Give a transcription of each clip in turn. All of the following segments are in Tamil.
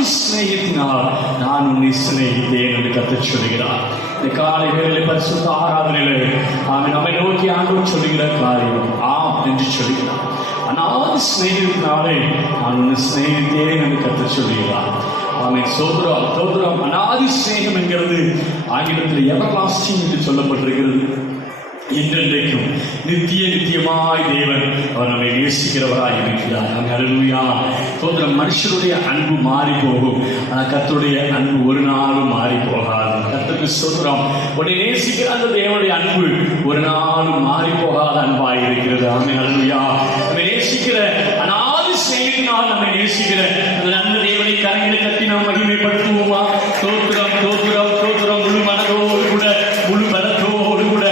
அனாதி சிநேகத்தினால் நான் உன்னை சிநேகித்தேன் என்று கர்த்தர் சொல்கிறார். இந்த காலை வேளையிலே பரிசுத்த ஆராதனையிலே அவன் நம்மை நோக்கி ஆண்டவர் சொல்லுகிற காரியம் ஆம் என்று சொல்கிறார். அனாதி சிநேகத்தினாலே நான் உன்னை சிநேகித்தேன் என்று கர்த்தர் சொல்கிறார். ஆமென். சோதரம் சோதரம். அனாதி சிநேகம் என்கிறது ஆங்கிலத்தில் எவர்லாஸ்டிங் என்று சொல்லப்பட்டிருக்கிறது. என்றென்றைக்கும் நித்திய நித்தியமாய் தேவன் அவர் நம்மை நேசிக்கிறவராய் இருக்கிறார். ஹல்லேலூயா. சோதரம். மனுஷருடைய அன்பு மாறி போகும், ஆனால் கர்த்தருடைய அன்பு ஒரு நாளும் மாறி போகாது. கர்த்தருக்கு சோதரம். உன்னை நேசிக்கிற அந்த தேவனுடைய அன்பு ஒரு நாளும் மாறி போகாத அன்பாய் இருக்கிறது. ஆமென். ஹல்லேலூயா. நம்மை நேசிக்கிற அனாதி சிநேகத்தினால் நம்மை நேசிக்கிற அந்த நல்ல தேவனை கரங்களை கட்டி நாம் மகிமைப்படுத்துவோமா? சோதரம் சோதரம் சோதரம். முழு மனதோடு கூட முழு பலத்தோடு கூட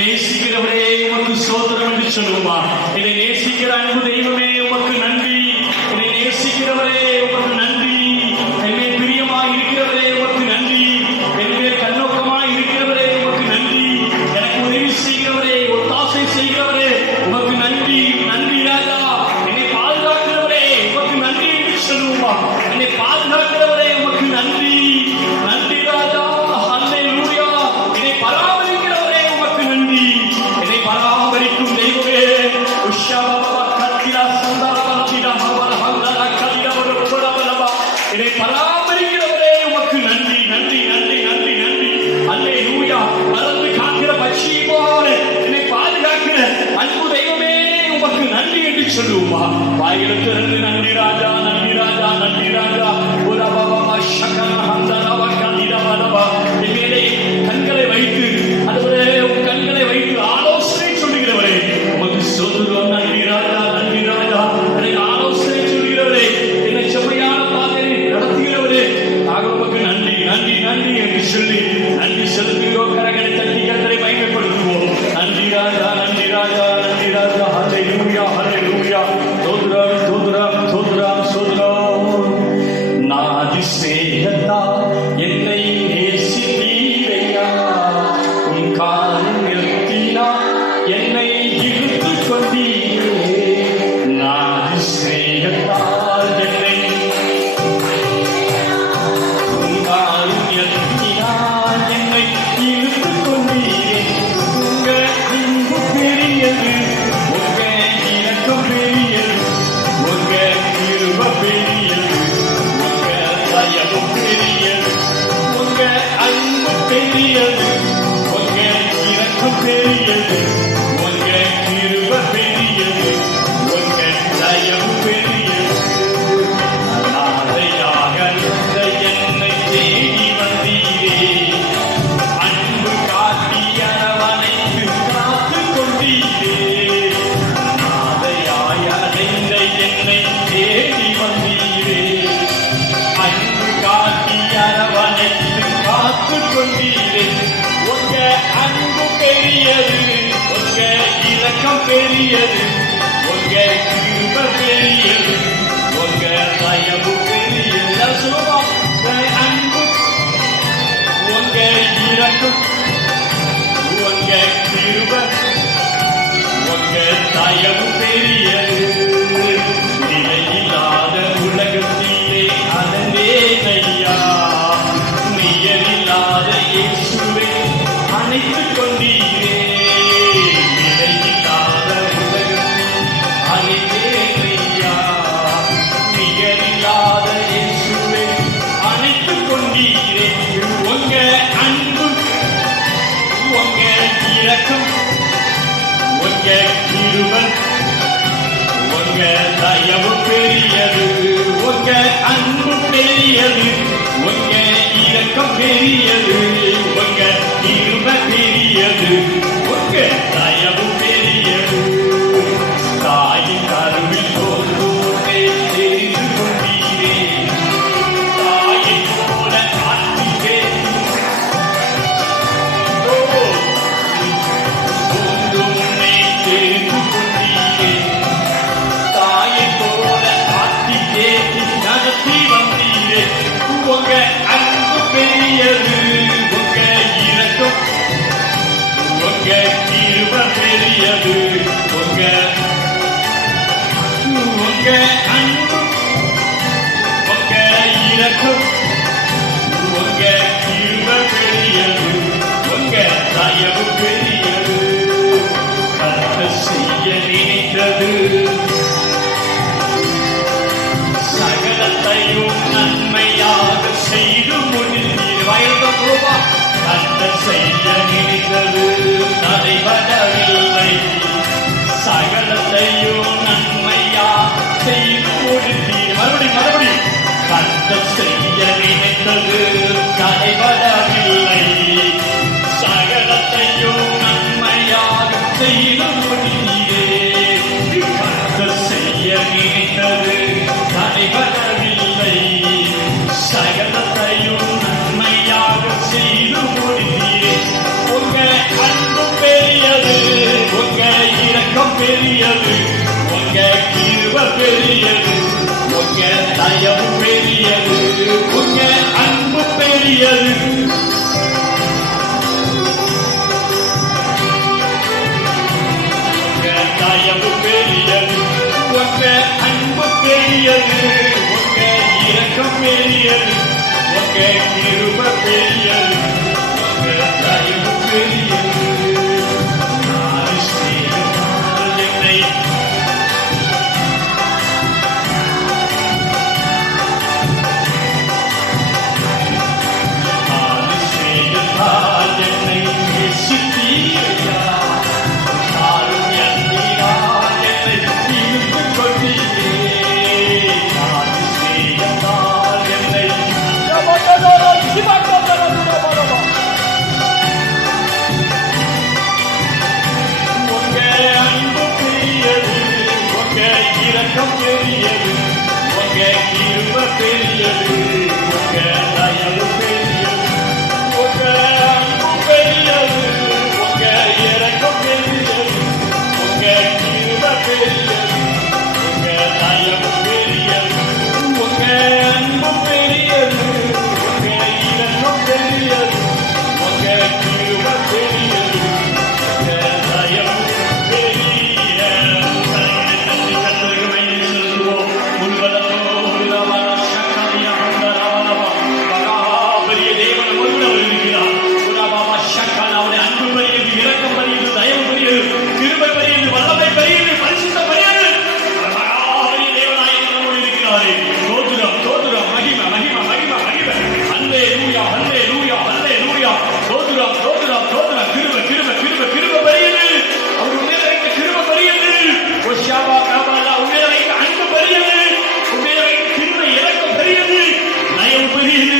நேசிக்கிறவரே உமக்கு சோதரம் என்று சொல்லுவோமா? என்னை நேசிக்கிற அன்பு தெய்வமே உமக்கு நன்றி. என்னை நேசிக்கிறவரே உமக்கு நன்றி. என்னை பிரியமாய் இருக்கிறவரே உமக்கு நன்றி. என்னை கண்ணோக்கமாய் இருக்கிறவரே உமக்கு நன்றி. எனக்கு உதவி செய்கிறவரே, ஒத்தாசை செய்கிறவரே உமக்கு நன்றி. நன்றி ராஜா. என்னை பாதுகாக்கிறவரே உமக்கு நன்றி என்று சொல்லுவோமா? என்னை பாதுகாக்கிறவரே உமக்கு நன்றி. நன்றி ராஜா. ஹல்லேலூயா. என்னை பராமரிக்கிறவரே உமக்கு நன்றி. என்னை பராமரிக்கும் தெய்வமே என்னை பராமரிக்கிறவரே உமக்கு நன்றி. நன்றி நன்றி நன்றி நன்றி. அல்லேலூயா. பறந்து காக்கிற பட்சியை போல என்னை பாதுகாக்கிற அன்பு தெய்வமே உமக்கு நன்றி என்று சொல்லுவோமா? வாயில திறந்து நன்றி ராஜா, நன்றி ராஜா, நன்றி ராஜா. என் மேலே கண்களை வைத்து அதுவரே உன் கண்களை வைத்து ஆலோசனை சொல்லுகிறவரே உமக்கு சோதரம். நன்றி ராஜா, நன்றி ராஜா. எனக்கு ஆலோசனை சொல்லுகிறவரே, என்னை செம்மையான பாதையை நடத்துகிறவரே உமக்கு நன்றி நன்றி நன்றி என்று சொல்லி நன்றி செலுத்துகிறோம். கரங்களை தட்டி கர்த்தரை மகிமைப்படுத்துவோம். நன்றி ராஜா, நன்றி ராஜா, நன்றி ராஜா. ஹல்லேலூயா, ஹல்லேலூயா. சோதரம் சோதரம் சோதரம் சோதரம். நாதி ஸ்நேகத்தால் என்னை நேசித்தீரையா, உன் காரியத்தினால் என்னை இழுத்துக் கொண்டீரே. நாதி ஸ்நேகத்தால் என்னை உன் காரியத்தினால் என்னை இழுத்துக் கொண்டீரே. உங்க அன்பு பெரியது, உங்க இரக்கம் பெரியது, உங்க கிருபை பெரியது, உங்க தயவு பெரியது, உங்க அன்பு பெரியது, உங்க இரக்கம் பெரியது, உங்க கிருபை பெரியது, உங்க தயவு பெரியது. அநாதையாக இருந்த என்னை தேடி வந்தீரே, அன்பு காட்டி அரவணைத்து காத்துக் கொண்டீரே. அநாதையாய் அடைந்த என்னை தேடி வந்தீரே, அன்பு காட்டி அரவணைத்து காத்துக் கொண்டீரே. உங்க அன்பு பெரியது, உங்க இரக்கம் பெரியது, உங்க கிருபை பெரியது, உங்க தயவு பெரியது. சொல்லுவோம். அன்பு, உங்க இரக்கம், உங்க கிருபை, உங்க தயவு பெரியது. நிலையில்லாத உலகத்திலே அனந்தேனையா, நியமில்லாத இயேசுவை அணைத்துக் கொண்டீரே. நிலையில்லாத உலகத்தில் அனந்தேனையா, நியமில்லாத இரக்கம், உங்க கிருபை பெரியது, உங்க தயவு பெரியது. கர்த்தர் செய்ய நினைத்தது சகலத்தையும் நன்மையாக செய்து முடித்தீர். வயதும் ரூபா கர்த்தர் செய்ய நினைத்தது நடைபெறவில்லை. சகலத்தையும் நன்மையாக செய்து முடித்தீர். மறுபடியும் கர்த்தர் செய்ய நினைத்தது நடைபெறவில்லை. சகலத்தையும் நன்மையாக செய்து முடித்தீரே. கர்த்தர் செய்ய நினைத்தது நடைபெறவில்லை. சகலத்தையும் நன்மையாக செய்து முடித்தீரே. உங்க அன்பு பெரியது, உங்க இரக்கம் பெரியது, உங்க கிருபை பெரியது, உங்க தயவு பெரியது, உங்க அன்பு பெரியது. உங்க தயவு பெரியது, உங்க அன்பு பெரியது, உங்க இரக்கம் பெரியது, உங்க கிருபை பெரியது, உங்க தயவு பெரியது. நான் ஸ்நேகித்தால் என்னை நேசித்தீரையா. காருண்யத்தினால் என்னை இழுத்துக் கொண்டீரே. நான் ஸ்நேகித்தால் என்னை உங்க அன்பு பெரியது, உங்க இரக்கம் பெரியது, உங்க கிருபை பெரியது, உங்க தயவு பெரியது, உங்க அன்பு பெரியது, உங்க இரக்கம் பெரியது, உங்க கிருபை பெரியது, உங்க தயவு பெரியது, உங்க அன்பு பெரியது, உங்க இரக்கம் பெரியது, உங்க கிருபை பெரியது, உங்க தயவு பெரியது. கர்த்தருக்கு மகிமை செலுத்துவோம். முன்பதத்தோடு சக்கரியா பெரிய தேவன் ஒருவர் இருக்கிறார். அவருடைய அன்பு பெரியது, இரக்கம் பெரியது, தயவு பெரியது, கிருபை பெரியது, வல்லமை பெரியது, பரிசுத்தம் பெரியது. பெரிய தேவனாய் நம்மோடு இருக்கிறாரே. ஸ்தோத்திரம், ஸ்தோத்திரம், மகிமை, மகிமை, மகிமை, மகிமை. அல்லேலூயா, அல்லேலூயா, அல்லேலூயா. ஸ்தோத்திரம், ஸ்தோத்திரம், ஸ்தோத்திரம். கிருபை, கிருபை, கிருபை, கிருபை பெரியது. அவர் உண்மையில வைத்த கிருபை பெரியது. ஒஷாபா காபாலா உண்மையில வைத்த அன்பு பெரியது. உண்மையில வைத்த கிருபை இரக்கம் பெரியது, தயவு பெரியது.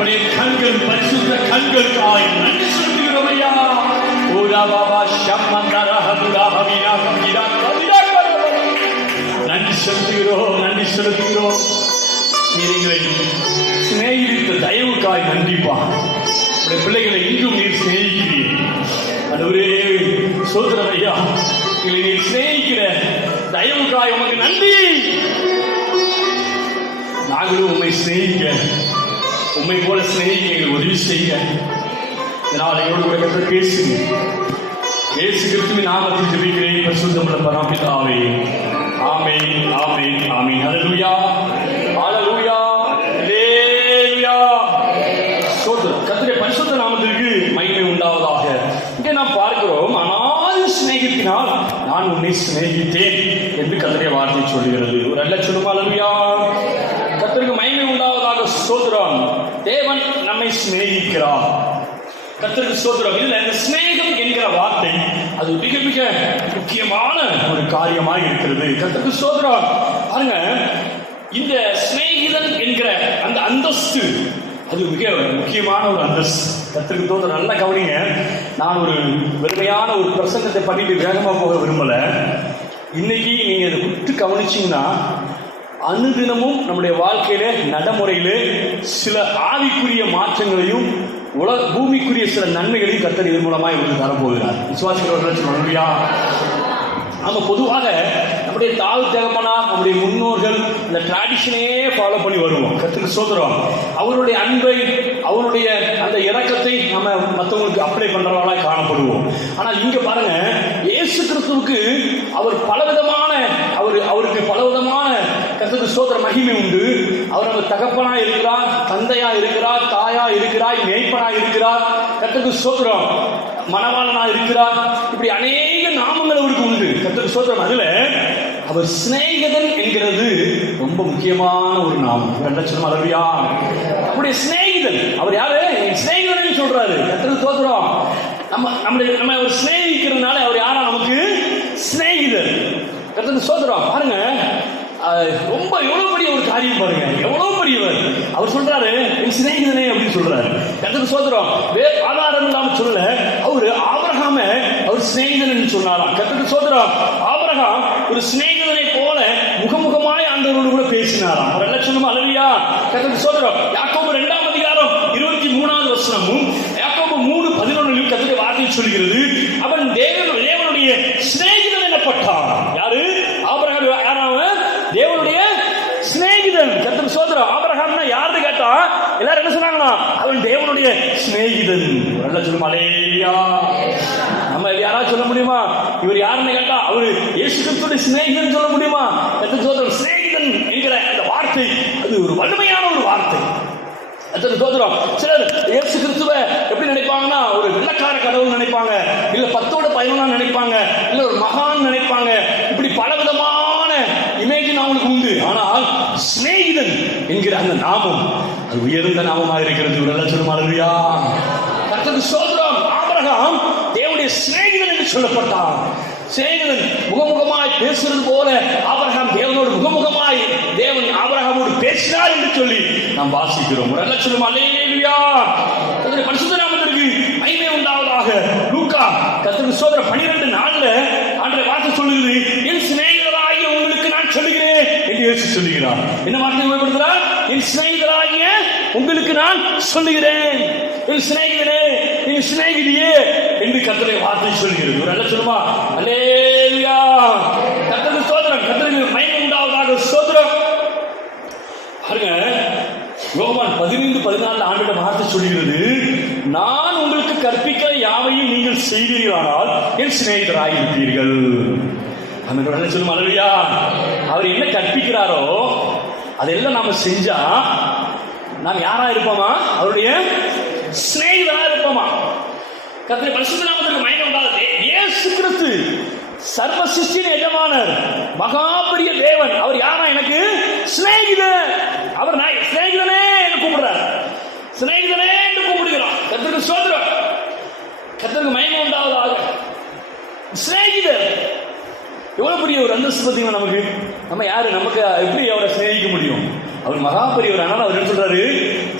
உடைய கண்கள் பரிசுத்த கண்களுக்காய் நன்றி செலுத்துகிறோம் ஐயா. நன்றி செலுத்துகிறோம், நன்றி செலுத்துகிறோம். நீங்களை சிநேகித்த தயவுக்காய் நன்றிப்பா. உடைய பிள்ளைகளை இன்றும் நீர் சிநேகிக்கிறீர். அதுவரே சோதரம் ஐயா. நீர் சிநேகிக்கிற தயவுக்காய் உமக்கு நன்றி. நாங்களும் உண்மை சிநேகிக்க, உண்மை போல சிநேகிக்க எங்களுக்கு உதவி செய்ய. இதனால் எங்களோடு கூட பேசுங்க. இயேசு கிறிஸ்துவின் நாமத்தில் ஜெபிக்கிறேன் பரிசுத்தமுள்ள பரமபிதாவே. ஆமென், ஆமென், ஆமென். ஹல்லேலூயா, ஹல்லேலூயா, ஹல்லேலூயா. ஸ்தோத்திரம். கர்த்தருடைய பரிசுத்த நாமத்திற்கு மகிமை உண்டாவதாக. இங்கே நாம் பார்க்கிறோம், ஆனால் சிநேகித்தினால் நான் உன்னை சிநேகித்தேன் என்று கர்த்தருடைய வார்த்தை சொல்லுகிறது. ஒரு அல்ல சொல்லுமா? ஹல்லேலூயா. கர்த்தருக்கு மகிமை உண்டாவதாக. ஸ்தோத்திரம். தேவன் நம்மை சிநேகிக்கிறார். கர்த்தருக்கு ஸ்தோத்திரம். இல்ல, இந்த சிநேகம் என்கிற வார்த்தை அது மிக மிக முக்கியமான ஒரு காரியமாக இருக்கிறது. கர்த்தருக்கு ஸ்தோத்திரம். பாருங்க, இந்த சிநேகிதன் என்கிற அந்த அந்தஸ்து அது மிக முக்கியமான ஒரு அந்தஸ்து. கர்த்தருக்கு ஸ்தோத்திரம். நல்லா கவனிங்க. நான் ஒரு வெறுமையான ஒரு பிரசங்கத்தை பண்ணிட்டு வேகமா போக விரும்பல. இன்னைக்கு நீங்க அதை விட்டு கவனிச்சீங்கன்னா அனுதினமும் நம்முடைய வாழ்க்கையில நடைமுறையில சில ஆவிக்குரிய மாற்றங்களையும் பூமிக்குரிய சில நன்மைகளையும் கர்த்தர் இதன் மூலமாக இவருக்கு தரப்போகிறார். விசுவாசிக்கிறவர்கள் நம்ம பொதுவாக நம்முடைய தாய் தகப்பனார், நம்முடைய முன்னோர்கள் இந்த டிராடிஷனையே ஃபாலோ பண்ணி வருவோம். கர்த்தருக்கு ஸ்தோத்திரம். அவருடைய அன்பை, அவருடைய அந்த இரக்கத்தை நம்ம மற்றவங்களுக்கு அப்ளை பண்றவர்களாக காணப்படுவோம். ஆனால் இங்க பாருங்க, இயேசு கிறிஸ்துவுக்கு அவர் பலவிதமான அவர் நம்ம தகப்பனா இருக்கிறார், தந்தையா இருக்கிறார், தாயா இருக்கிறார், மேய்ப்பனா இருக்கிறார், கர்த்தருக்கு ஸ்தோத்திரம், மணவாளனா இருக்கிறார். இப்படி அநேக நாமங்கள் அவருக்கு உண்டு. கர்த்தருக்கு ஸ்தோத்திரம். அதுல அவர் சிநேகிதன் என்கிறது ரொம்ப முக்கியமான ஒரு நாமம். லட்சணம் அளவியா அவருடைய சிநேகிதன். அவர் யாரு? சிநேகிதன் சொல்றாரு. கர்த்தருக்கு ஸ்தோத்திரம். நம்ம அவர் சிநேகிக்கிறதுனால அவர் யாரா? நமக்கு சிநேகிதர். கர்த்தருக்கு ஸ்தோத்திரம். பாருங்க, ரொம்ப எவ்வளவு பெரிய ஒரு காரியம் பாருங்க, எவ்வளவு பெரியவர். அவர் சொல்றாரு என் சிநேகிதனே அப்படின்னு சொல்றாரு. கர்த்தருக்கு ஸ்தோத்திரம். ஆதாரம் இல்லாம சொல்லல, அவரு ஆபிரகாம அவர் சிநேகிதன் சொன்னாராம். கர்த்தருக்கு ஸ்தோத்திரம். ஆபிரகாம் ஒரு சிநேகிதனை போல முகமுகமாய் ஆண்டவரோடு கூட பேசினாராம். ஒரு லட்சணம் அளவியா. கர்த்தருக்கு ஸ்தோத்திரம். யாக்கோபு 2ஆம் அதிகாரம் 23வது வசனமும் யாக்கோபு 3:11 கர்த்தருடைய வார்த்தை சொல்கிறது, அவன் தேவனுடைய சிநேகிதன் எனப்பட்டான். யாரு? ஆபிரகாம். யாராவ? தேவனுடைய சிநேகிதன். கர்த்தருக்கு ஸ்தோத்திரம். ஆபிரகாம்னா யாருன்னு கேட்டா எல்லாரும் என்ன சொன்னாங்கன்னா, அவன் தேவனுடைய சிநேகிதன். நல்ல சொல்லுமா அல்லேலூயா. நம்ம யாராவது சொல்ல முடியுமா இவர் யாருன்னு கேட்டா அவரு இயேசு கிறிஸ்துவின் சிநேகிதன் சொல்ல முடியுமா? கர்த்தருக்கு ஸ்தோத்திரம். சிநேகிதன் என்கிற அந்த வார்த்தை அது ஒரு வலிமையான ஒரு வார்த்தை. சிலர் இயேசு கிறிஸ்துவை எப்படி நினைப்பாங்கன்னா, ஒரு வெள்ளக்கார கடவுள் நினைப்பாங்க, இல்ல 10-11 நினைப்பாங்க, இல்ல ஒரு மகான் நினைப்பாங்க. இப்படி பலவிதமான இமேஜின் அவங்களுக்கு உண்டு. ஆனால் சிநேகிதன் என்கிற அந்த நாமம் அது உயர்ந்த நாமமாக இருக்கிறது. ஒரு சொல்லுமாறியா? கர்த்தருக்கு ஸ்தோத்திரம். ஆபிரகாம் தேவனுடைய சிநேகிதன் என்று சொல்லப்பட்டான். சிநேகிதன் முகமுகமாய் பேசுறது போல ஆபிரகாம் தேவனோடு முகமுகமாய் தேவன் ஆபிரகாமோடு பேசினார் என்று சொல்லி நாம் வாசிக்கிறோம். ஒரு லட்சம் அல்லேலூயா. கர்த்தருடைய பரிசுத்த நாமத்திற்கு மகிமை உண்டாவதாக. லூக்கா கர்த்தருக்கு ஸ்தோத்திரம் 12:4 ஆண்டவர் வார்த்தை சொல்லுகிறது, என் சிநேகிதராகிய உங்களுக்கு நான் சொல்லுகிறேன் என்று இயேசு சொல்லுகிறார். என்ன வார்த்தை உபயோகப்படுத்துகிறார்? என் சிநேகிதராகிய உங்களுக்கு நான் சொல்லுகிறேன். என் சிநேகிதனே, என் சிநேகிதியே என்று கர்த்தருடைய வார்த்தை சொல்லுகிறது. ஒரு நல்ல சொல்லுமா அல்லேலூயா. கர்த்தருக்கு ஸ்தோத்திரம். கர்த்தருக்கு மகிமை உண்டாவதாக. ஸ்தோத்திரம். பாருங்க, யோவான் 15:14 ஆண்டவர் வார்த்தை சொல்லுகிறது, நான் உங்களுக்கு கற்பிக்கிற யாவையும் நீங்கள் செய்வீர்களானால் என் சிநேகிதராக இருப்பீர்கள். அந்த சொல்லும் அல்லேலூயா. அவர் என்ன கற்பிக்கிறாரோ அதெல்லாம் நாம செஞ்சா நாம் யாரா இருப்போமா? அவருடைய சிநேகிதரா இருப்போமா? கர்த்தருடைய பரிசுத்த நாமத்திற்கு மகிமை உண்டாகட்டும். இயேசு கிறிஸ்து சர்வ சிருஷ்டியின் எஜமானர், மகா பெரிய தேவன். அவர் யாரா? எனக்கு சிநேகிதன். அவர் சிநேகிதனே என்று கூப்பிடுறார். சிநேகிதனே என்று கூப்பிடுகிறார். கர்த்தருக்கு ஸ்தோத்திரம். கர்த்தருக்கு மகிமை உண்டாவதாக. சிநேகிதர் எவ்வளவு பெரிய ஒரு அந்தஸ்து பார்த்தீங்கன்னா நமக்கு. நம்ம யாரு? நமக்கு எப்படி அவரை சிநேகிக்க முடியும்? அவர் மகா பெரியவர். ஆனால் அவர் என்ன சொல்றாரு?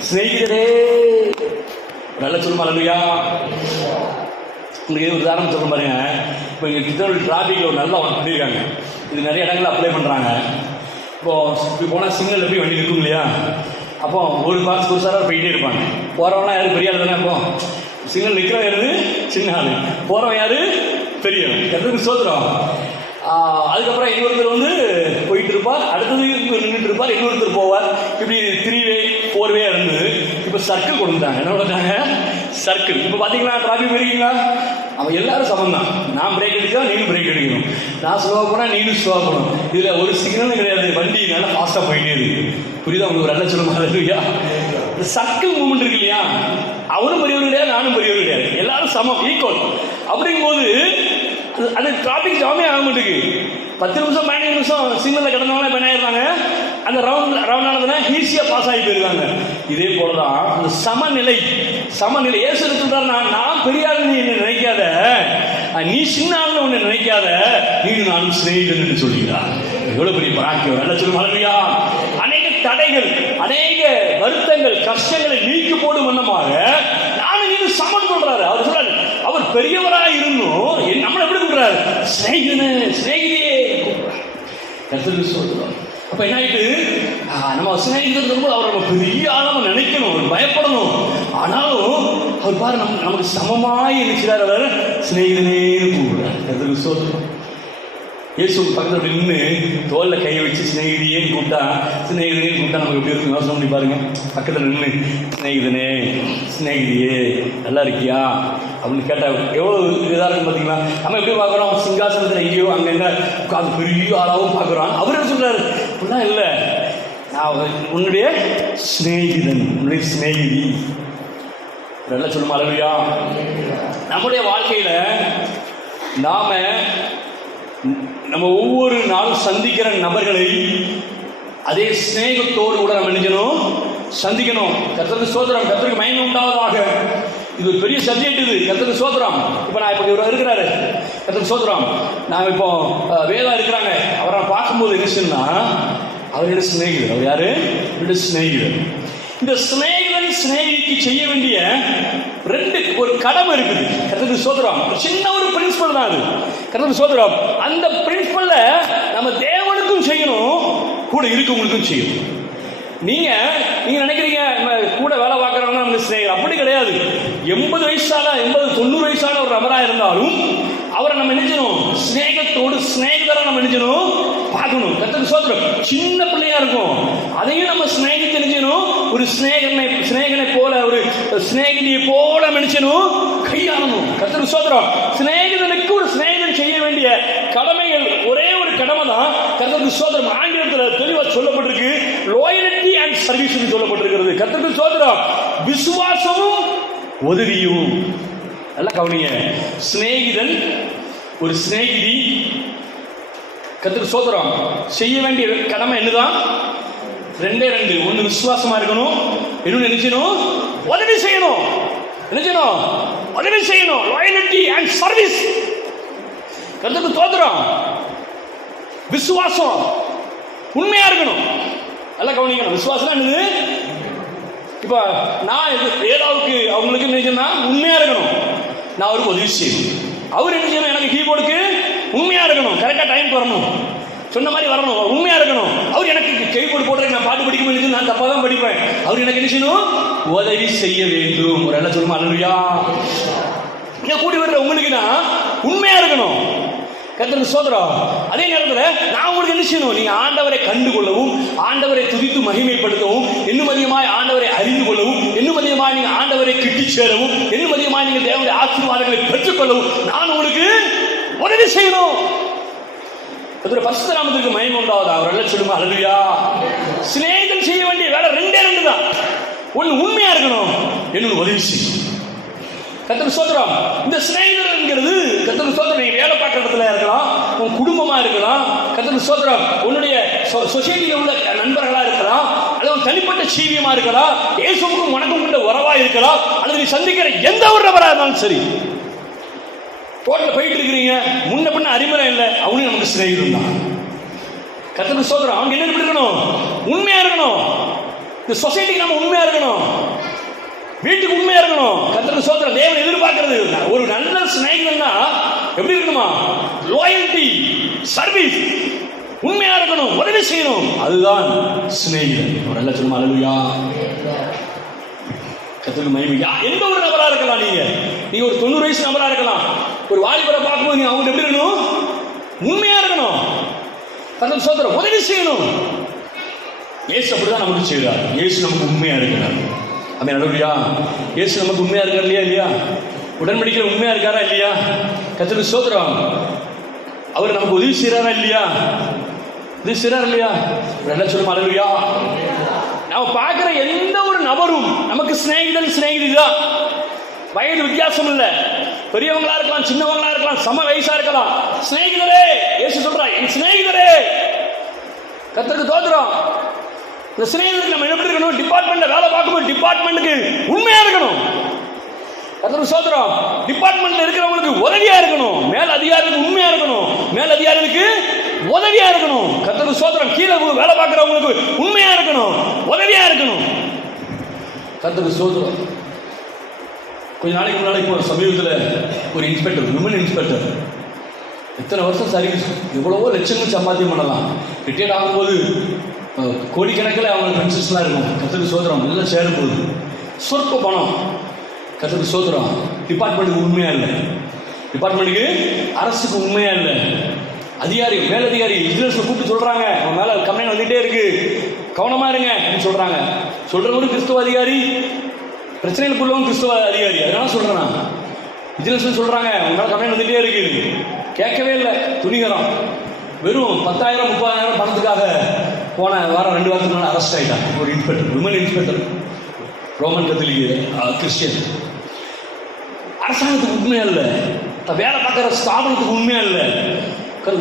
சிநேகிதரே. நல்ல சொல்லுமா அல்லேலூயா. உங்களுக்கு ஒரு உதாரணம் சொல்ல பாருங்க. இப்போ இங்கே திருநெல்வேலி டிராஃபிக்கில் ஒரு நல்லா ஒன்று பண்ணியிருக்காங்க. இது நிறைய இடங்களில் அப்ளை பண்ணுறாங்க. இப்போ போனால் சிக்னலில் போய் வண்டி நிற்கும் இல்லையா? அப்போ ஒரு பாக்ஸ் புதுசாக போயிட்டே இருப்பாங்க. போகிறவனா யாரு? பெரிய ஆள் தானே. அப்போ சிக்னல் நிற்கிறவன் யாரு? சின்ன ஆள். போகிறவன் யாரு? பெரியவன். கர்த்தருக்கு ஸ்தோத்திரம். அதுக்கப்புறம் இன்னொருத்தர் வந்து போயிட்டு இருப்பார், அடுத்தது நின்றுட்டு இருப்பார், இன்னொருத்தர் போவார். இப்படி 3-வே 4-வே இருந்தது. இப்போ சர்க்கிள் கொடுத்துட்டாங்க. என்ன பண்ணுறாங்க? சர்க்கிள். இப்போ பார்த்தீங்களா டிராஃபிக் போயிருக்கீங்களா? அவன் எல்லாரும் சமம் தான். நான் பிரேக் அடிச்சா நீனும் பிரேக் அடிக்கணும், நான் ஸ்லோவாக போனால் நீனும் ஸ்லோவாக போகணும். இதில் ஒரு சிக்னலும் கிடையாது. வண்டி நல்லா ஃபாஸ்ட்டாக போயிட்டே இருக்கு. புரியுதா உங்களுக்கு? நல்ல சொல்லுமா இல்லையா? இந்த சர்க்கிள் மூவ்மெண்ட் இருக்கு இல்லையா? அவனும் பெரியவர் கிடையாது, நானும் பெரியவர் கிடையாது, எல்லாரும் சமம், ஈக்குவல். அப்படிங்கும்போது அது டிராபிக் ஜாமே ஆக மாட்டேங்குது. 10 நிமிஷம் 15 நிமிஷம் சிக்னலில் கிடந்தவங்களே இப்போ என்ன ஆயிருந்தாங்க? அந்த ரவுண்டானதுனா ஈஸியாக பாஸ் ஆகி போயிருக்காங்க. இதே போலதான் அந்த சமநிலை. இயேசு சொல்றாரு, நான் பெரிய ஆள் நீ என்ன நினைக்காத, நீ சின்ன ஆள்னு ஒன்று நினைக்காத, நீ நானும் சிநேகிதன் சொல்லுகிறார். எவ்வளவு பெரிய பராக்கியம். நல்ல சொல்லும் அல்லேலூயா. அநேக தடைகள், அநேக வருத்தங்கள், கஷ்டங்களை நீக்கி போடும் வண்ணமாக நானும் நீ சமன் சொல்றாரு. அவர் சொல்றாரு, அவர் பெரியவராக இருந்தும் நம்மளை எப்படி கூப்பிடுறாரு? சிநேகிதனே, சிநேகிதியே கூப்பிடுறாரு. கர்த்தருக்கு சொல்றோம். அப்ப என்ன ஆயிட்டு, நம்ம சிநேகிதர் சொல்லும்போது அவர் நம்ம பெரிய ஆளமா நினைக்கணும், பயப்படணும். ஆனாலும் அவர் பாரு நமக்கு சமமாய் இருக்கிறார். அவர் சிநேகிதனே கூப்பிடுறார். கர்த்தருக்கு சொல்றோம். இயேசு பக்கத்தில் நின்று தோல்ல கையை வச்சு சிநேகிதியேன்னு கூப்பிட்டா, சிநேகிதனேன்னு கூப்பிட்டா நமக்கு எப்படி இருக்கு யோசனை பண்ணி பாருங்க. பக்கத்தில் நின்று சிநேகிதனே, சிநேகிதியே, நல்லா இருக்கியா அப்படின்னு கேட்டா எவ்வளோ இதாக இருக்கும் பார்த்தீங்களா? நம்ம எப்படி பார்க்குறோம்? சிங்காசனத்தில் ஐயோ அங்கங்க அது பெரிய ஆளாகவும் பார்க்குறோம். அவர் என்ன சொல்றாரு? அப்படிலாம் இல்லை, நான் உன்னுடைய சிநேகிதன், உன்னுடைய சிநேகிதி. நல்லா சொல்லுமா அல்லேலூயா. நம்முடைய வாழ்க்கையில நம்ம ஒவ்வொரு நாளும் சந்திக்கிற நபர்களை அதே சிநேகத்தோடு கூட நம்ம நினைக்கணும், சந்திக்கணும். கர்த்தருக்கு ஸ்தோத்திரம், கர்த்தருக்கு மகிமை உண்டாவதாக. இது ஒரு பெரிய சப்ஜெக்ட். இது கர்த்தருக்கு ஸ்தோத்திரம். இப்போ நான் இப்போ இவர் இருக்கிறாரு, கர்த்தருக்கு ஸ்தோத்திரம். நான் இப்போ வேதா இருக்கிறாங்க, அவரை பார்க்கும்போது என்ன, அவர் என்ன சிநேகிதர். அவர் யாரு? என்னுடைய சிநேகிதர். இந்த சிநேகிக்கு செய்ய வேண்டிய ஒரு கடமை இருக்குது. கர்த்தருக்கு ஸ்தோத்திரம். சின்ன ஒரு பிரின்சிபல் தான் அது. கர்த்தருக்கு ஸ்தோத்திரம். அந்த பிரின்சிபல்ல நம்ம தேவனுக்கும் செய்யணும், கூட இருக்கவங்களுக்கும் செய்யணும். நீங்க நினைக்கிறீங்க கூட வேலை பார்க்கறவங்க நமக்கு சிநேகிதர். அப்படி கிடையாது. 80 வயசான 90 வயசான ஒரு நபரா இருந்தாலும் அவரை நம்ம நினைக்கணும், சிநேகிதரா நம்ம நினைக்கணும், பார்க்கணும். கர்த்தருக்கு ஸ்தோத்திரம். சின்ன பிள்ளையா இருக்கும், அதையும் நம்ம சிநேகித்து நினைக்கணும். ஒரு சிநேகனை போல, ஒரு சிநேகிதியை போல நினைக்கணும், கையாளணும். கர்த்தருக்கு ஸ்தோத்திரம். சிநேகிதனுக்கு ஒரு சிநேகிதன் செய்ய வேண்டிய கடமைகள் ஒரே ஒரு கடமை தான். கர்த்தருக்கு ஸ்தோத்திரம். ஆங்கிலத்தில் தெளிவா சொல்லப்பட்டிருக்கு, லாயல்டி அண்ட் சர்வீஸ் சொல்லப்பட்டிருக்கிறது. கர்த்தருக்கு ஸ்தோத்திரம். விசுவாசமும் உதவியும். நல்லா கவனிங்க. சிநேகிதன், ஒரு சிநேகிதி, கர்த்தருக்கு ஸ்தோத்திரம், செய்ய வேண்டிய கடமை என்னதான்? 2. ஒன்று விசுவாசமா இருக்கணும், இன்னொன்று நினைக்கணும், உதவி செய்யணும். நினைக்கணும், உதவி செய்யணும். Loyalty and service. கர்த்தருக்கு ஸ்தோத்திரம். விசுவாசம் உண்மையா இருக்கணும். நல்லா கவனிக்கணும். விசுவாசம் என்னது? இப்ப நான் ஏதாவது அவங்களுக்கு நினைச்சேன்னா உண்மையா இருக்கணும், நான் அவருக்கு உதவி செய்யணும். அவர் என்ன செய்யணும்? எனக்கு கீபோர்டுக்கு உண்மையா இருக்கணும், கரெக்டா டைம் வரணும், சொன்ன மாதிரி வரணும், உண்மையா இருக்கணும். அவர் எனக்கு கீபோர்டு போடுற நான் பாட்டு படிக்க முடியாது, நான் தப்பா தான் படிப்பேன். அவர் எனக்கு என்ன செய்யணும்? உதவி செய்ய வேண்டும். ஒரு எல்லாம் சொல்லுமா அல்லேலூயா. இங்க கூடி வர்ற உங்களுக்கு நான் உண்மையா இருக்கணும். கர்த்தருக்கு ஸ்தோத்திரம். அதே நேரத்தில் நான் உங்களுக்கு என்ன செய்யணும்? நீங்க ஆண்டவரை கண்டு கொள்ளவும், ஆண்டவரை துதித்து மகிமைப்படுத்தவும், இன்னும் அதிகமாய் ஆண்டவரை அறிந்து கொள்ளவும், இன்னும் அதிகமாய் நீங்க ஆண்டவரை கிட்டி சேரவும், இன்னும் அதிகமாய் நீங்க தேவனுடைய ஆசீர்வாதங்களை பெற்றுக்கொள்ளவும் நான் உங்களுக்கு உதவி செய்யணும். பரிசுத்த நாமத்துக்கு மகிமை உண்டாவதா. அவர் எல்லாம் சொல்லுமா அல்லேலூயா. சிநேகிதன் செய்ய வேண்டிய வேலை 2 தான். ஒன்னு உண்மையா இருக்கணும், இன்னொன்னு உதவி செய்யணும். கர்த்தருக்கு ஸ்தோத்திரம். இந்த சிநேகிதர் என்கிறது கர்த்தருக்கு ஸ்தோத்திரம். நீங்க வேலை பார்க்குற இடத்துல இருக்கலாம், உன் குடும்பமா இருக்கலாம், கர்த்தருக்கு ஸ்தோத்திரம், உன்னுடைய சொசைட்டியில் உள்ள நண்பர்களா இருக்கலாம், அல்லது தனிப்பட்ட சீவியமா இருக்கலாம், இயேசுவுக்கும் உனக்கும் கொண்ட உறவா இருக்கலாம், அல்லது நீ சந்திக்கிற எந்த ஒரு நபரா இருந்தாலும் சரி. ரோட்ல போயிட்டு இருக்கிறீங்க, முன்ன பின்ன அறிமுறை இல்லை, அவனும் நமக்கு சிநேகிதன் தான். கர்த்தருக்கு ஸ்தோத்திரம். அவங்க என்ன இருக்கணும்? உண்மையா இருக்கணும். இந்த சொசைட்டிக்கு நம்ம உண்மையா இருக்கணும், வீட்டுக்கு உண்மையா இருக்கணும். கர்த்தருக்கு ஸ்தோத்திரம். தேவன் எதிர்பார்க்கிறது ஒரு நல்ல சிநேகிதன்னா எப்படி இருக்கணுமா? லாயல்டி, சர்வீஸ், உண்மையா இருக்கணும், உதவி செய்யணும். அதுதான் சிநேகிதன். ஒரு நல்ல சொல்லுமா அல்லேலூயா. கர்த்தருக்கு மகிமை. எந்த ஒரு நபரா இருக்கலாம், நீங்க ஒரு 90 வயசு நபரா இருக்கலாம், ஒரு வாலிபரை பார்க்கும்போது நீங்க அவங்க எப்படி இருக்கணும்? உண்மையா இருக்கணும். கர்த்தருக்கு ஸ்தோத்திரம். உதவி செய்யணும். இயேசு அப்படிதான் நமக்கு செய்கிறார். இயேசு நமக்கு உண்மையா இருக்கிறார். ஆமென் அல்லேலூயா. இயேசு நமக்கு உண்மையா இருக்கார் இல்லையா? உடன்படிக்கையில் உண்மையா இருக்காரா இல்லையா? கர்த்தருக்கு ஸ்தோத்திரம். அவர் நமக்கு உதவி செய்யறாரா இல்லையா? உதவி செய்யறாரா இல்லையா? நல்லா சொல்லுமா அல்லேலூயா. நம்ம பார்க்கிற எந்த ஒரு நபரும் நமக்கு சிநேகிதி தான். வயது வித்தியாசம் இல்லை, பெரியவங்களா இருக்கலாம், சின்னவங்களா இருக்கலாம், சம வயசா இருக்கலாம். சிநேகிதரே, இயேசு சொல்றார், என் சிநேகிதரே. கர்த்தருக்கு ஸ்தோத்திரம். இந்த சிநேகிதருக்கு நம்ம எப்படி இருக்கணும்? டிபார்ட்மெண்ட்ல வேலை பார்க்கும்போது டிபார்ட்மெண்ட்டுக்கு உண்மையா இருக்கணும். கர்த்தருக்கு ஸ்தோத்திரம். டிபார்ட்மெண்ட்ல இருக்கிறவங்களுக்கு உதவியா இருக்கணும். மேல் அதிகாரிகளுக்கு உண்மையா இருக்கணும், மேல் அதிகாரிகளுக்கு உதவியா இருக்கணும். கர்த்தருக்கு ஸ்தோத்திரம். கீழே வேலை பார்க்கிறவங்களுக்கு உண்மையா இருக்கணும், உதவியா இருக்கணும். கர்த்தருக்கு ஸ்தோத்திரம். கொஞ்ச நாளைக்கு முன்னாடி சமீபத்தில் ஒரு இன்ஸ்பெக்டர், விமன் இன்ஸ்பெக்டர், எத்தனை வருஷம் சர்வீஸ், எவ்வளவோ லட்சங்கள் சம்பாத்தியம் பண்ணலாம். ரிட்டையர்ட் ஆகும்போது கோடிக்கணக்கில் அவங்க பென்ஷன்ஸ்லாம் இருக்கும். கர்த்தருக்கு ஸ்தோத்திரம். எல்லாம் சேரும் போகுது, சொற்ப பணம். கர்த்தருக்கு ஸ்தோத்திரம். டிபார்ட்மெண்ட்டுக்கு உண்மையா இல்லை, டிபார்ட்மெண்ட்டுக்கு அரசுக்கு உண்மையா இல்லை. அதிகாரி, மேலதிகாரி விஜிலன்ஸ்ல கூப்பிட்டு சொல்றாங்க, அவன் மேல கம்ப்ளைண்ட் வந்துட்டே இருக்கு, கவனமா இருங்க அப்படின்னு சொல்றாங்க. சொல்றவங்க கிறிஸ்துவ அதிகாரி, பிரச்சனைகளுக்குள்ளவங்க கிறிஸ்துவ அதிகாரி. அதனால சொல்றேன், விஜிலன்ஸ் சொல்றாங்க உங்க மேல கம்ப்ளைண்ட் வந்துட்டே இருக்கு. கேட்கவே இல்லை, துணிகரம். வெறும் 10,000 30,000 பணத்துக்காக போன வாரம் 2 வாரத்துக்கு முன்னாடி அரெஸ்ட் ஆகிட்டாங்க. ஒரு இன்ஸ்பெக்டர், விமன் இன்ஸ்பெக்டர், ரோமன் கத்தோலிக்க கிறிஸ்டியன். அரசாங்கத்துக்கு உண்மையா இல்லை, வேலை பார்க்குற ஸ்தாபனத்துக்கு உண்மையா இல்லை,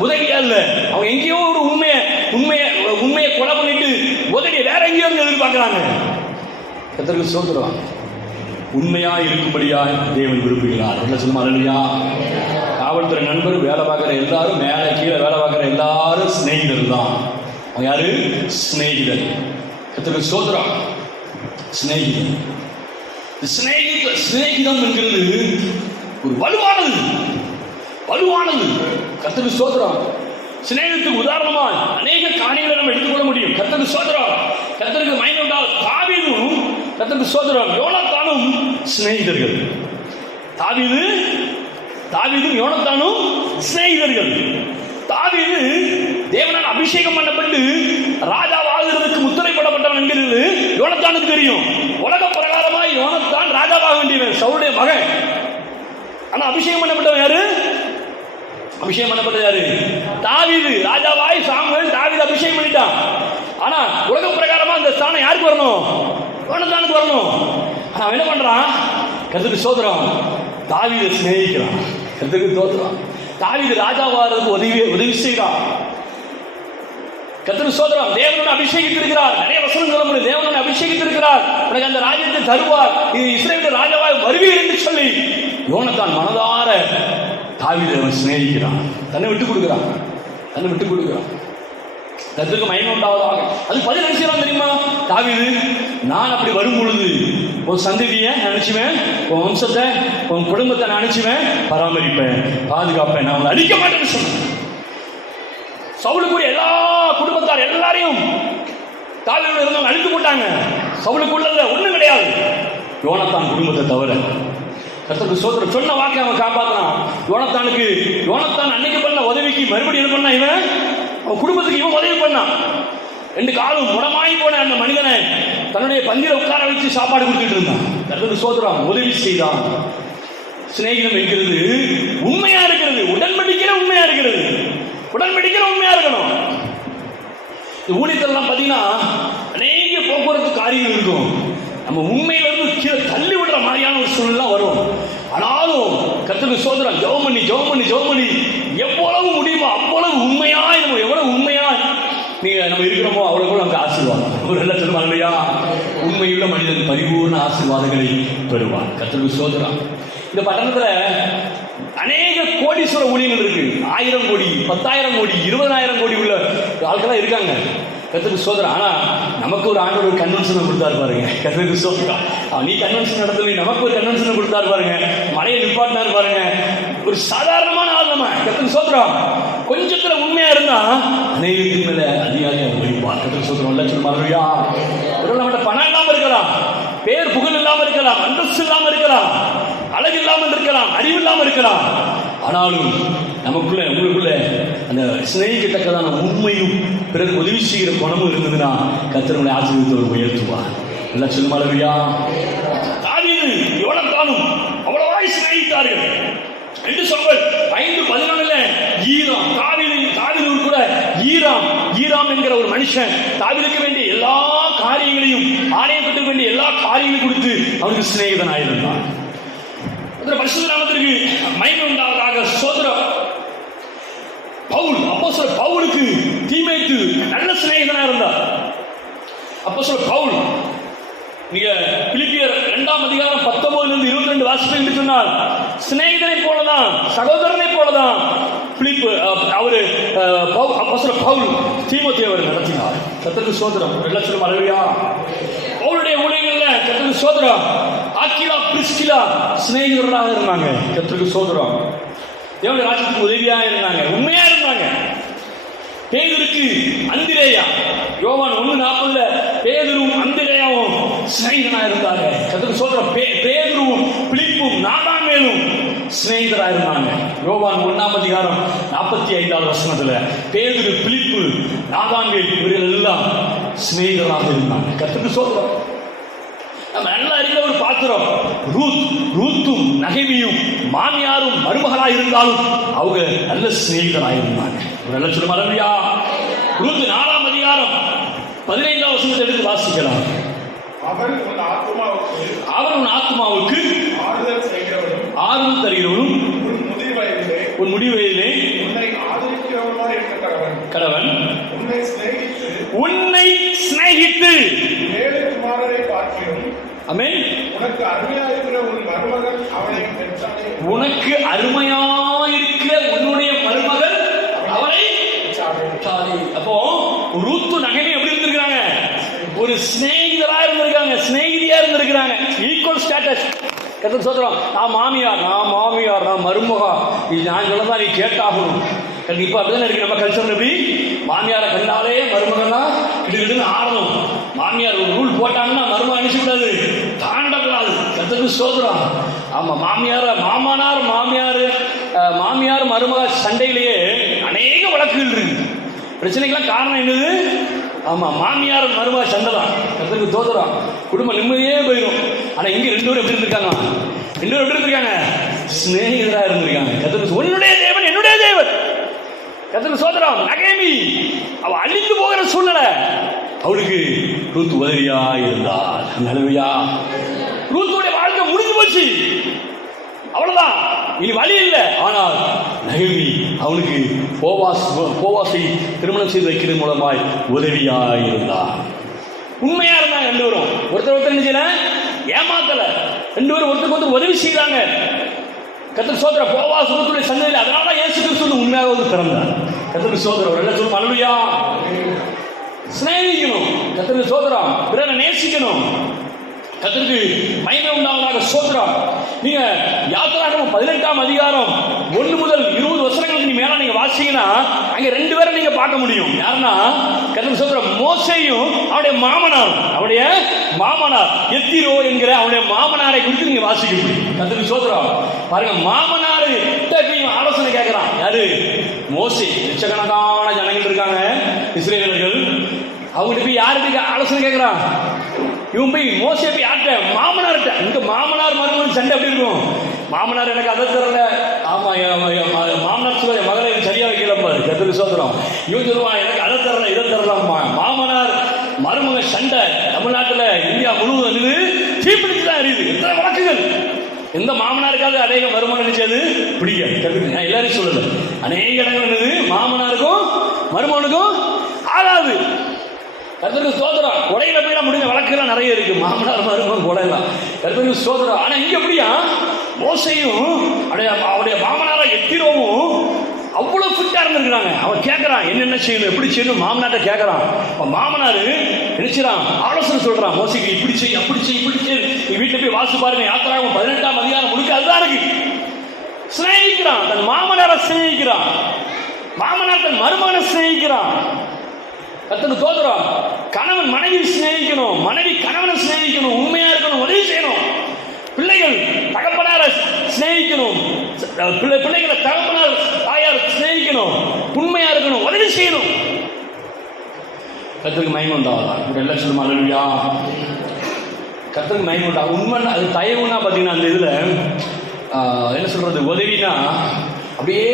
உதவியா இல்லை. அவங்க எங்கேயோ ஒரு உண்மையை கொலை பண்ணிட்டு உதவியை வேற எங்கேயோ எதிர்பார்க்கிறாங்க. கர்த்தருக்கு ஸ்தோத்திரம். உண்மையா இருக்கும்படியா தேவன் விரும்புகிறார். என்ன சொல்லுமா? அல்லேலூயா. காவல்துறை நண்பர், வேலை பார்க்குற எல்லாரும், மேலே கீழே வேலை பார்க்குற எல்லாரும் சிநேகிதர் தான். அவங்க யாரு? சிநேகிதர். கர்த்தருக்கு ஸ்தோத்திரம். சிநேகிதர். சிநேகிதம் என்கிறது ஒரு வலுவானது. கர்த்தருக்கு ஸ்தோத்திரம். சிநேகத்துக்கு உதாரணமா அநேக காரியங்களை நம்ம எடுத்துக்கொள்ள முடியும். கர்த்தருக்கு ஸ்தோத்திரம். கர்த்தருக்கு மகிமை உண்டால். தாவீதும் கர்த்தருக்கு ஸ்தோத்திரம், யோனத்தானும் சிநேகிதர்கள். தாவீதும் யோனத்தானும் சிநேகிதர்கள். தாவீது தேவனால் அபிஷேகம் பண்ணப்பட்டு ராஜாவாகிறதுக்கு முத்திரை போடப்பட்டவன் என்கிறது யோனத்தானுக்கு தெரியும். உலக பிரகாரமாய் யோனத்தான் ராஜாவாக வேண்டியவன், சவுலுடைய மகன். ஆனா அபிஷேகம் பண்ணப்பட்டவன் யாரு? தாவீது. ராஜாவாய் சாமுவேல் தாவீது அபிஷேகம் பண்ணிட்டான். ஆனா உலக பிரகாரமா அந்த ஸ்தானம் யாருக்கு வரணும்? யோனத்தானுக்கு வரணும். அவன் என்ன பண்றான்? கர்த்தருக்கு ஸ்தோத்திரம், தாவீதை சிநேகிக்கிறான். கர்த்தருக்கு ஸ்தோத்திரம். தாவீது ராஜாவாகிறதுக்கு உதவி செய்கிறான். கர்த்தருக்கு ஸ்தோத்திரம். தேவனோட அபிஷேகித்திருக்கிறார். நிறைய வசனம் சொல்ல முடியும். தேவனோட அபிஷேகித்திருக்கிறார், உனக்கு அந்த ராஜ்யத்தை தருவார், இது இஸ்ரவேல் ராஜாவாய் வருவீர் என்று சொல்லி யோனத்தான் மனதார தாவீதை அவன் சிநேகிக்கிறான். தன்னை விட்டு கொடுக்கிறான். கர்த்தருக்கு மகிமை உண்டாவதாக. அது பதில் நினைச்சான் தெரியுமா? தாவீது, நான் அப்படி வரும் பொழுது உன் சந்ததியை நினைச்சுவேன், உன் வம்சத்தை, உன் குடும்பத்தை நினைச்சுவேன், பராமரிப்பேன், பாதுகாப்பேன், நான் அழிக்க மாட்டேன்னு சொன்னேன். சவுலுக்குரிய எல்லா குடும்பத்தார் எல்லாரையும் தாவீதோடு இருந்தவங்க அழித்து போட்டாங்க. சவுலுக்குள்ளது ஒண்ணும் கிடையாது, யோனத்தான் குடும்பத்தை தவிர. கர்த்தருக்கு ஸ்தோத்திரம். சொன்ன வாக்கை அவன் காப்பாற்றினான். யோனத்தான் அன்னைக்கு பண்ண உதவிக்கு மறுபடியும் என்ன பண்ணான்? இவன் அவன் குடும்பத்துக்கு இவன் உதவி பண்ணான். 2 காலும் முடமாயி போன அந்த மனிதனை தன்னுடைய பந்தில உட்கார வச்சு சாப்பாடு கொடுத்துட்டு இருந்தான். கர்த்தருக்கு ஸ்தோத்திரம். உதவி செய்தான். சிநேகிதம் என்கிறது உண்மையா இருக்கிறது. உடன்படிக்கிற உண்மையா இருக்கணும். இந்த ஊழியத்தெல்லாம் பார்த்தீங்கன்னா அநேக போக்குவரத்து காரியங்கள் இருக்கும். நம்ம உண்மையில இருந்து கீழே தள்ளி விடுற மாதிரியான ஒரு சூழ்நிலை வரும். ஆனாலும் கர்த்தருக்கு ஸ்தோத்திரம். ஜெபம் பண்ணி எவ்வளவு முடியுமோ அவ்வளவு உண்மையாய், நம்ம எவ்வளவு உண்மையாய் நம்ம இருக்கிறோமோ அவ்வளவு நமக்கு ஆசீர்வாதம். ஒரு நல்ல சொல்லுவாங்க இல்லையா? உண்மையுள்ள மனிதன் பரிபூர்ண ஆசீர்வாதங்களை பெறுவான். கர்த்தருக்கு ஸ்தோத்திரம். இந்த பட்டணத்துல அநேக கோடீஸ்வர ஊழியர்கள் இருக்கு. 1000 கோடி, 10,000 கோடி, 20,000 கோடி உள்ள ஆட்களா இருக்காங்க. கர்த்தருக்கு ஸ்தோத்திரம். ஆனா நமக்கு ஒரு ஆண்டவர் ஒரு கன்வென்ஷன் கொடுத்தாரு பாருங்க. கர்த்தருக்கு ஸ்தோத்திரம். நீ கன்வென்ஷன் நடத்தல, நமக்கு ஒரு கன்வென்ஷன் கொடுத்தாரு பாருங்க. மலையை நிப்பாட்டினார் பாருங்க. ஒரு சாதாரணமான ஆள் நம்ம. கர்த்தருக்கு ஸ்தோத்திரம். கொஞ்சத்துல உண்மையா இருந்தா அநேகத்தின் மேல அதிகாரியாக வைப்பார். கர்த்தருக்கு ஸ்தோத்திரம். எல்லாம் சொல்ல மறுபடியா? நம்மகிட்ட பணம் இல்லாம இருக்கலாம், பேர் புகழ் இல்லாம இருக்கலாம், அந்தஸ்து இல்லாம இருக்கலாம், அழகு இல்லாமல் இருக்கலாம், அறிவு இல்லாமல் இருக்கலாம். ஆனாலும் உங்களுக்குள்ள அந்த சிநேகிக்கத்தக்கதான உண்மையும் பிறகு உதவி செய்கிற குணமும் இருந்ததுன்னா கர்த்தர் உங்களை ஆசீர்வதித்து உயர்த்துவார். எல்லாம் சொல்லுமா? அல்லேலூயா. தாவீது யோனத்தானும் அவ்வளவாய் சிநேகித்தார்கள். 2 சாமுவேல் 5:11 ஈராம், தாவீது கூட ஈராம் என்கிற ஒரு மனுஷன் தாவீதுக்கு வேண்டிய எல்லா காரியங்களையும், ஆணையப்பட்டு வேண்டிய எல்லா காரியங்களையும் கொடுத்து அவருக்கு சிநேகிதனாயிருந்தான். பரிசுத்த நாமத்திற்கு மகிமை உண்டாவதாக. ஸ்தோத்திரம். அப்போஸ்தலர் பவுலுக்கு தீமோத்தேயு நல்ல சிநேகிதனா இருந்தார். அப்போஸ்தலர் பவுல், நீங்க பிலிப்பியர் 2ஆம் அதிகாரம் 19 இருந்து 22 வாசிப்பீர்கள் என்று சொன்னால், சிநேகிதனை போலதான், சகோதரனை போலதான் அப்போஸ்தலர் பவுல் தீமோத்தேயுவை அவர் நடத்தினார். கர்த்தருக்கு ஸ்தோத்திரம். எல்லாம் சொல்லுங்க அல்லேலூயா. பவுலுடைய ஊழியங்கள்ல கர்த்தருக்கு ஸ்தோத்திரம். ஆக்கிலா பிரிஸ்கிலா சிநேகிதர்களாக இருந்தாங்க. கர்த்தருக்கு ஸ்தோத்திரம். தேவனுடைய ராஜ்யத்துக்கு உதவியாக இருந்தாங்க, உண்மையா இருந்தாங்க. பேதுருக்கு அந்திரேயா, யோவான் 1:40 பேதுரும் அந்திரேயாவும் சிநேகிதனா இருந்தாங்க. கர்த்தருக்கு ஸ்தோத்திரம். பேதுருவும் பிலிப்பும் நாதான்வேலும் சிநேகிதரா இருந்தாங்க. யோவான் 1ஆம் அதிகாரம் 45வது வசனத்துல பேதுரு, பிலிப்பு, நாதான்வேல் இவர்கள் எல்லாம் சிநேகிதராக இருந்தாங்க. கர்த்தருக்கு ஸ்தோத்திரம். நம்ம நல்லா இருக்கிற ஒரு பாத்திரம் ரூத்தும் நகேமியும் மாமியாரும் மருமகளாக இருந்தாலும் அவங்க நல்ல சிநேகிதராக இருந்தாங்க. நல்ல சொல்லுமா? ரூத் 4ஆம் அதிகாரம் 15ஆம் வசனத்தை எடுத்து வாசிக்கலாம். அவர் உன் ஆத்துமாவுக்கு ஆறுதல் தருகிறவனும் உன் முதிர்வயதிலே உன்னை ஆதரிக்கிறவருமாய் இருக்க கடவன் உன்னை சிநேகித்து 7 குமாரரை பார்க்கிறோம். ஆமென். உனக்கு அருமையாயிருக்கிற உன் மருமகன் அவளை பெற்றாளே. உனக்கு அருமையாயிருக்கிற உன்னுடைய மருமகன் அவளை பெற்றாளே. அப்போ ரூத்து நகமே எப்படி இருந்திருக்காங்க? ஒரு சிநேகிதரா இருந்திருக்காங்க, சிநேகிதியா இருந்திருக்காங்க. Equal status. கர்த்தர் சொல்றோம், நான் மாமியார், நான் மருமகா, இது நான் சொல்லதான் நீ கேட்டாகணும். இப்ப அப்படிதான் இருக்கு நம்ம கல்ச்சர். எப்படி மாமியாரை கண்டாலே மருமகன்னா கிடுன்னு ஆடணும். மாமியார் ஒரு ரூல் போட்டாங்கன்னா மருமகன் அனுப்பிக்கூடாது, தாண்டக்கூடாது. கர்த்தருக்கு சோதரம். ஆமா, மாமியார் மருமக சண்டையிலேயே அநேக வழக்குகள் இருக்கு. பிரச்சனைக்கெல்லாம் காரணம் என்னது? ஆமா, மாமியார் மருமக சண்டை தான். கர்த்தருக்கு சோதரம். குடும்பம் நிம்மதியே போயிடும். ஆனா இங்க 2 பேரும் எப்படி இருந்திருக்காங்க? 2 பேரும் எப்படி இருந்திருக்காங்க? சிநேகிதரா இருந்திருக்காங்க. கர்த்தருக்கு உன்னுடைய தேவன் என்னுடைய தேவன். கர்த்தருக்கு சோதரம். நகேமி அவ அழிந்து போகிற சூழ்நிலை, அவளுக்கு ரூத் உதவியா இருந்தார். ஹல்லேலூயா. ரூத்துடைய வாழ்க்கை முடிஞ்சு போச்சு, அவ்வளவுதான், இனி வழி இல்லை. ஆனால் நகேமி அவனுக்கு போவாசை திருமணம் செய்து வைக்கிறது மூலமாய் உதவியா இருந்தார். உண்மையா இருந்தாங்க 2 பேரும். ஒருத்தர் என்ன செய்யல, ஏமாத்தல. 2 பேரும் ஒருத்தருக்கு உதவி செய்தாங்க. கர்த்தர் சோதர போவாஸ் ரூத்துடைய சந்ததியில். அதனால இயேசு கிறிஸ்து உண்மையாக பிறந்தார். கர்த்தர் சோதர ஒரு எல்லாம் சொல்லும். அல்லேலூயா. சிநேகிக்கணும். கர்த்தருக்கு சோதரம். பிறரை நேசிக்கணும். கர்த்தருக்கு மகிமை உண்டாவதாக சோதரம். நீங்க யாத்திராகமம் 18ஆம் அதிகாரம் 1 முதல் 20 வசனங்களுக்கு மேல நீங்க வாசிங்கன்னா அங்க 2 பேரை நீங்க பார்க்க முடியும். யாருன்னா கர்த்தருக்கு சோதரம், மோசேயும் அவருடைய மாமனார் எத்திரோ என்கிற அவருடைய மாமனாரை குறித்து நீங்க வாசிக்க முடியும். கர்த்தருக்கு சோதரம். பாருங்க, மாமனாரு ஆலோசனை கேட்கிறான். யாரு? மோசே. லட்சக்கணக்கான ஜனங்கள் இருக்காங்க இஸ்ரேலர்கள். அவங்க போய் யாருக்கு ஆலோசனை கேட்கிறான்? இவன் போய் மோசே போய் யார்கிட்ட? மாமனார்கிட்ட. இங்க மாமனார் மருமகன் சண்டை எப்படி இருக்கும்? மாமனார் எனக்கு அதை தரல, ஆமா மாமனார் சொல்ல மகளை சரியா வைக்கல பாரு. கர்த்தருக்கு சோதரம். இவன் சொல்லுவான், எனக்கு அதை தரல இதை தரலாமா. மாமனார் மருமக சண்டை தமிழ்நாட்டுல இந்தியா முழுவதும் தீப்பிடிச்சுதான் அறியுது. எத்தனை வழக்குகள். எந்த மாமனாருக்காவது அநேக மருமகன் நினைச்சது பிடிக்காது. நான் எல்லாரும் சொல்லல, அநேக இடங்கள் என்னது மாமனாருக்கும் மருமகனுக்கும் ஆகாது. கர்த்தருக்கு சோதரம். கொடையில போய் முடிஞ்ச வழக்குலாம் நிறைய இருக்கு, மாமனார் மருமகன் கொடையெல்லாம். கர்த்தருக்கு சோதரம். ஆனா இங்க எப்படியா, மோசையும் அவருடைய மாமனார எத்திரோவும் அவ்வளவு ஃபிட்டா இருந்திருக்கிறாங்க. அவன் கேட்கறான் என்னென்ன செய்யணும், எப்படி செய்யணும், மாமனார்ட்ட கேட்கறான். மாமனாரு நினைச்சான், ஆலோசனை சொல்றான் மோசைக்கு, இப்படி செய் அப்படி செய் இப்படி செய். வீட்டுல போய் வாசி பாருங்க, யாத்திராகமம் 18ஆம் அதிகாரம் முழுக்க அதுதான் இருக்கு. சிநேகிக்கிறான், தன் மாமனாரை சிநேகிக்கிறான். மாமனார் தன் மருமகனை சிநேகிக்கிறான். கர்த்தருக்கு சோதரம். கணவன் மனைவி சிநேகிக்கணும், மனைவி கணவனை சிநேகிக்கணும், உண்மையா இருக்கணும், உதவி செய்யணும். பிள்ளைகள் தகப்பனார சிநேகிக்கணும், பிள்ளைகளை தகப்பனார் தாயார் சிநேகிக்கணும், உண்மையா இருக்கணும், உதவி செய்யணும். கர்த்தருக்கு மகிமை உண்டாவதா. இப்படி எல்லாம் சொல்லுமா? அல்லேலூயா. கர்த்தருக்கு மகிமை உண்டா. உண்மை அது தயவுனா பார்த்தீங்கன்னா அந்த இதுல என்ன சொல்றது, உதவினா அப்படியே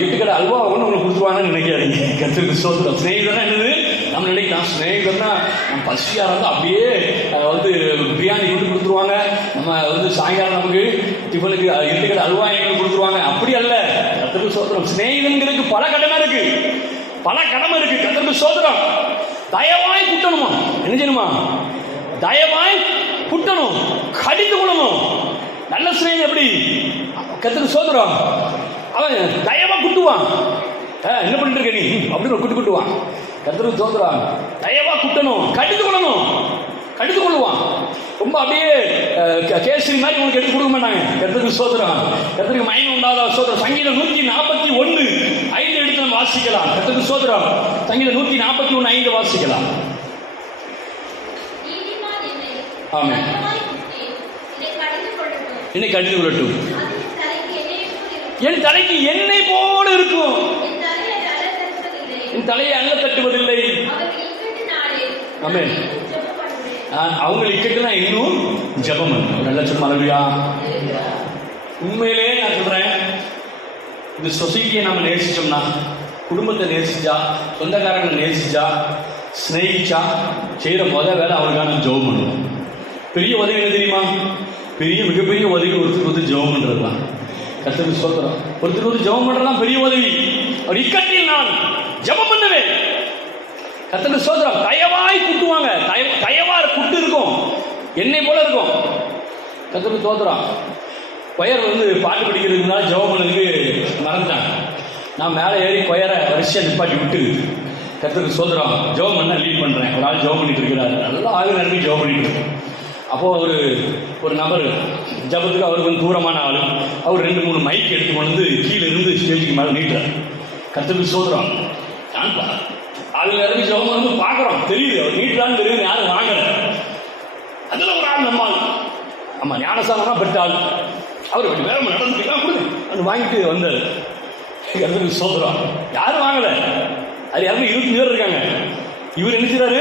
8 கடை அல்வா ஒன்று உங்களுக்கு கொடுத்துருவாங்கன்னு நினைக்காதீங்க. கர்த்தருக்கு சோதரம். ஸ்நேகிதர்னா என்னது? நம்ம நினைக்கலாம் ஸ்நேகிதர்னா நம்ம பசியாக இருந்தால் அப்படியே பிரியாணி கொடுத்துருவாங்க. நம்ம சாயங்காலம் நமக்கு டிஃபனுக்கு 8 கடை அல்வா எங்களுக்கு கொடுத்துருவாங்க. அப்படி அல்ல. கர்த்தருக்கு சோதரம். ஸ்நேகிதங்களுக்கு பல கடமை இருக்கு, கர்த்தருக்கு சோதரம். தயவாய் குட்டணுமா? என்ன செய்யணுமா? தயவாய் குட்டணும், கடிந்து கொள்ளணும். நல்ல ஸ்நேகிதன் எப்படி? கர்த்தருக்கு சோதரம். அவன் தயவா குட்டுவான். என்ன பண்ணிட்டு இருக்க நீ அப்படின்னு குட்டுவான். கர்த்தருக்கு சோதரம். தயவா குட்டணும், கடிந்து கொள்ளுவான். ரொம்ப அப்படியே கேசரி மாதிரி உங்களுக்கு எடுத்து கொடுக்க மாட்டாங்க. கர்த்தருக்கு சோதரம். கர்த்தருக்கு மகிமை உண்டாத சோதரம். சங்கீதம் 141:5 எடுத்து நம்ம வாசிக்கலாம். கர்த்தருக்கு சோதரம். சங்கீதம் 141:5 வாசிக்கலாம். ஆமென். என்னை கடிந்து கொள்ளட்டும், என் தலைக்கு எண்ணெய் போல இருக்கும், என் தலையை அல்ல தட்டுவதில்லை. ஆமென். அவங்க இக்கட்டுனா இன்னும் ஜெபம் நல்ல சொல்லுமா? உண்மையிலே நான் சொல்றேன், இந்த சொசைட்டியை நம்ம நேசிச்சோம்னா, குடும்பத்தை நேசிச்சா, சொந்தக்காரங்களை நேசிச்சா, ஸ்நேகிச்சா செய்கிற முதல் வேலை அவனுக்கான ஜெபம் பண்ணுவோம். பெரிய உதவி என்ன தெரியுமா? மிகப்பெரிய உதவி ஒருத்தருக்கு வந்து ஜெபம் பண்ணுறது தான். கர்த்தருக்கு ஸ்தோத்திரம். ஒருத்தருக்கு வந்து ஜெபம் பண்ணுறதுலாம் பெரிய உதவி. அவர் இக்கட்டில் நான் ஜெபம் பண்ணுவேன். கர்த்தருக்கு ஸ்தோத்திரம். தயவாய் குட்டுவாங்க. தயவா குட்டு இருக்கும், என்னை போல இருக்கும். கர்த்தருக்கு ஸ்தோத்திரம். கொயர் வந்து பாட்டு படிக்கிறதுனால ஜெபம் பண்ணதுக்கு மறந்துட்டாங்க. நான் மேலே ஏறி கொயரை வரிசையாக நிப்பாட்டி விட்டு கர்த்தருக்கு ஸ்தோத்திரம் ஜெபம் பண்ண லீட் பண்ணுறேன். ஒரு ஆள் ஜெபம் பண்ணிட்டு இருக்கிறாரு, நல்லா ஆளு நிரம்பி ஜெபம் பண்ணிட்டு இருக்கேன். அப்போது ஒரு நபர் ஜபத்துக்கு அவருக்கு வந்து தூரமான ஆள், அவர் 2-3 மைக் எடுத்து கொண்டு கீழே இருந்து ஸ்டேஜுக்கு மேலே நீட்டுறார். கர்த்தருக்கு ஸ்தோத்திரம். நான் ஆள் நிரம்பி ஜெபம் வந்து பார்க்குறோம், தெரியுது அவர் நீட்டுறான்னு தெரியுது, யாரும் வாங்கலை. அதில் ஒரு ஆள் நம்ம ஆள், ஆமாம் ஞானசானம் பெற்ற ஆள், அவர் வேற நடந்துக்கலாம் கொடுங்க அது வாங்கிட்டு வந்தார். கர்த்தருக்கு ஸ்தோத்திரம். யாரும் வாங்கலை, அது யாருமே 20 பேர் இருக்காங்க. இவர் என்ன செய்றாரு,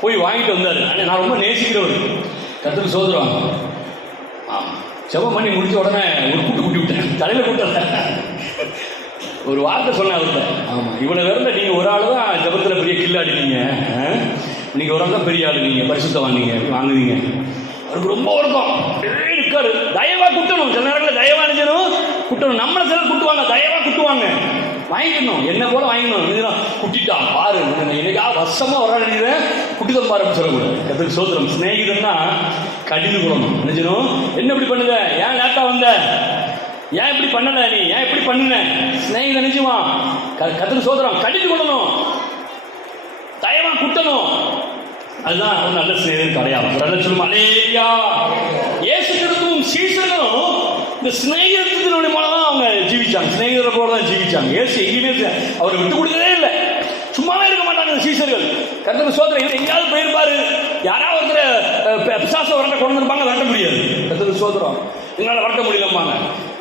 போய் வாங்கிட்டு வந்தார். நான் ரொம்ப நேசிக்கிறவர். கர்த்தருக்கு ஸ்தோத்திரம். ஜெபம் பண்ணி முடிச்ச உடனே ஒரு குட்டி விட்டேன், தலையில் கூட்டல. ஒரு வார்த்தை சொன்னேன் அவர்கிட்ட. ஆமாம், இவ்வளோ வேற நீங்கள் ஒரு ஆள் தான் ஜெபத்தில் பெரிய கில்லாடினீங்க, நீங்கள் ஒரு ஆள் தான் பெரிய ஆள், நீங்கள் பரிசுத்தம் வாங்குவீங்க. அவருக்கு ரொம்ப வருத்தம் இருக்காரு. தயவா குட்டணும், சில நேரங்களில் தயவா நினைச்சணும் குட்டணும். நம்மளை சிலர் குட்டுவாங்க, தயவா குட்டுவாங்க. வாங்கிக்கணும், என்ன போல வாங்கிக்கணும். குட்டிட்டா பாரு, என்னைக்கா வருஷமா வர நினைக்கிறேன் குட்டிதான் பாரு அப்படின்னு சொல்லக்கூடாது. கர்த்தருக்கு ஸ்தோத்திரம். சிநேகிதன்னா கடிந்து கொள்ளணும். நினைச்சணும், என்ன இப்படி பண்ணுத, ஏன் லேட்டா வந்த, ஏன் இப்படி பண்ணல, நீ ஏன் இப்படி பண்ணுன, சிநேகிதன் நினைச்சுவான். கர்த்தருக்கு ஸ்தோத்திரம். கடிந்து கொள்ளணும், தயவா குட்டணும். அதுதான் ஒரு நல்ல சிநேகிதன் அடையாளம். நல்ல சொல்லும் அல்லேலூயா. இயேசு கிறிஸ்துவும் சீசனும் இந்த சிநேகிதத்தினுடைய மூலம் தான் அவங்க ஜீவிச்சாங்க, சிநேகிதரை போல தான் ஜீவிச்சாங்க. இயேசு எங்கேயுமே அவரை விட்டு கொடுத்ததே இல்லை, சும்மாவே இருக்க மாட்டாங்க இந்த சீசர்கள். கர்த்தருக்கு ஸ்தோத்திரம். இவர் எங்கேயாவது போயிருப்பாரு, யாராவது ஒருத்தர் பிசாச வரட்ட கொண்டு வந்திருப்பாங்க, வரட்ட முடியாது. கர்த்தருக்கு ஸ்தோத்திரம். எங்களால் வரட்ட முடியலம்பாங்க.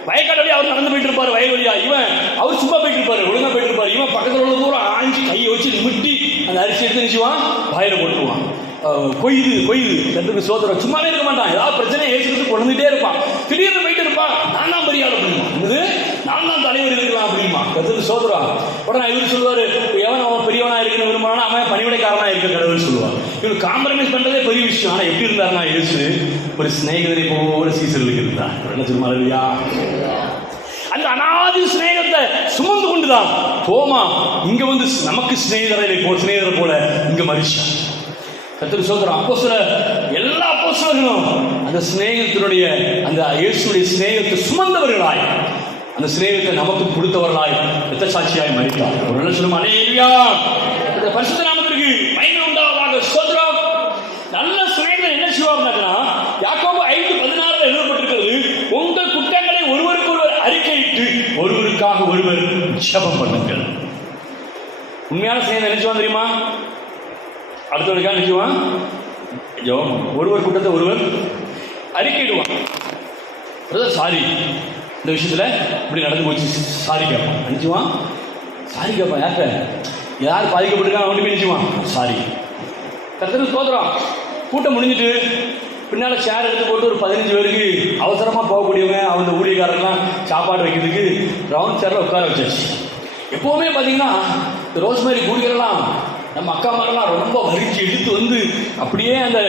வயக்காட்டு வழியா அவர் நடந்து போயிட்டு இருப்பாரு, வயல் வழியா. இவன் அவர் சும்மா போயிட்டு இருப்பாரு, ஒழுங்கா போயிட்டு இருப்பாரு. இவன் பக்கத்தில் உள்ள தூரம் ஆஞ்சி கையை வச்சு முட்டி அந்த அரிசி எடுத்து நினைச்சுவான், வாயில போட்டுருவான். கொய்து கர்த்தருக்கு ஸ்தோத்திரம். சும்மாவே இருக்க மாட்டான், ஏதாவது பிரச்சனை ஏசுறது கொண்டுட்டே இருப்பான். திடீர்னு போயிட்டு இருப்பான், நான் தான் பெரிய ஆள் அப்படிமா, நான் தான் தலைவர் இருக்கலாம் அப்படிமா. கர்த்தருக்கு ஸ்தோத்திரம். உடனே இவர் சொல்லுவாரு, எவன் அவன் பெரியவனா இருக்குன்னு விரும்பினா அவன் பணிவிடைக்காரனா இருக்க கடவுள் சொல்லுவார். இவர் காம்ப்ரமைஸ் பண்றதே பெரிய விஷயம். ஆனா எப்படி இருந்தாருன்னா இயேசு ஒரு சிநேகிதரை போல சீசர்களுக்கு இருந்தார். என்ன சொல்லுமா இல்லையா? அந்த அனாதி சிநேகத்தை சுமந்து கொண்டுதான் தோமா இங்க வந்து நமக்கு சிநேகிதரை போல இங்க மனுஷன். கர்த்தருக்கு ஸ்தோத்திரம். அப்போஸ்தலர் எல்லா அப்போஸ்தலர்களும் அந்த சிநேகத்தினுடைய அந்த இயேசுடைய சிநேகத்தை சுமந்தவர்களாய், அந்த சிநேகத்தை நமக்கு கொடுத்தவர்களாய் இரத்த சாட்சியாய் மரித்தார். ஒரு நல்ல சொல்லும் அல்லேலூயா. இந்த பரிசுத்த நாமத்திற்கு மகிமை உண்டாவதாக. ஸ்தோத்திரம். நல்ல சிநேகிதன் என்ன செய்வார்னா, யாக்கோபு 5:16 எழுதப்பட்டிருக்கிறது, உங்கள் குற்றங்களை ஒருவருக்கொருவர் அறிக்கையிட்டு ஒருவருக்காக ஒருவர் ஜெபம் பண்ணுங்கள். உண்மையான சிநேகிதன் என்ன செய்வான் தெரியுமா? அடுத்தவருக்காக நினைச்சுவான் ஜெபம். ஒருவர் கூட்டத்தை ஒருவர் அறிக்கையிடுவான். சாரி, இந்த விஷயத்துல இப்படி நடந்து போச்சு, சாரி கேட்பான். நினைச்சுவான் சாரி கேட்பான். யார் பாதிக்கப்பட்டிருக்காங்க அவனுக்கு நினைச்சுவான் சாரி. கர்த்தருக்கு ஸ்தோத்திரம். கூட்டம் முடிஞ்சிட்டு பின்னால சேர் எடுத்து போட்டு ஒரு 15 பேருக்கு அவசரமா போகக்கூடியவங்க அவங்க ஊழியக்காரங்களாம் சாப்பாடு வைக்கிறதுக்கு ரவுண்ட் சேர்ல உட்கார வச்சாச்சு. எப்பவுமே பார்த்தீங்கன்னா ரோஸ்மேரி கூடியெல்லாம் நம்ம அக்கா மாதிரிலாம் ரொம்ப வரிச்சு எடுத்து வந்து அப்படியே அந்த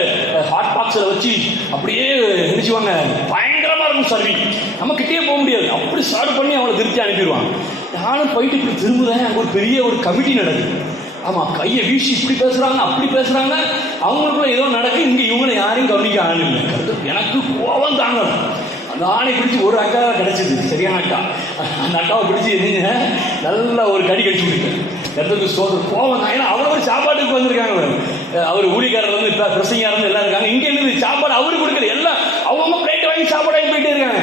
ஹாட் பாக்ஸில் வச்சு அப்படியே நினைச்சுவாங்க. பயங்கரமாக இருக்கும் சர்வீஸ். நம்ம கிட்டே போக முடியாது, அப்படி ஸ்டார்ட் பண்ணி அவங்களை திருப்தி அனுப்பிடுவாங்க. நானும் போயிட்டு இப்படி திரும்புறேன், அங்கே ஒரு பெரிய ஒரு கமிட்டி நடக்குது. ஆமாம், கையை வீசி இப்படி பேசுகிறாங்க அப்படி பேசுகிறாங்க, அவங்களுக்குள்ள ஏதோ நடக்கு. இங்கே இவங்களை யாரையும் கவனிக்க ஆள் இல்லை. எனக்கு கோபம் தாங்கணும். அந்த ஆணை பிடிச்சி ஒரு அக்கா கிடைச்சிது, சரியான அக்கா. அந்த அக்காவை பிடிச்சி என்னங்க நல்லா ஒரு கடி கடிச்சு விட்டுட்டேன். கர்த்தருக்கு ஸ்தோத்திரம். கோவம் தான். ஏன்னா அவ்வளோ ஒரு சாப்பாட்டுக்கு வந்திருக்காங்க. அவர் ஊழியக்காரர் வந்து இப்போ பிரசங்கியார் வந்து எல்லாம் இருக்காங்க. இங்கே இருந்து சாப்பாடு அவருக்கு கொடுக்கல, எல்லாம் அவங்க பிளேட் வாங்கி சாப்பாடு வாங்கி போயிட்டே இருக்காங்க.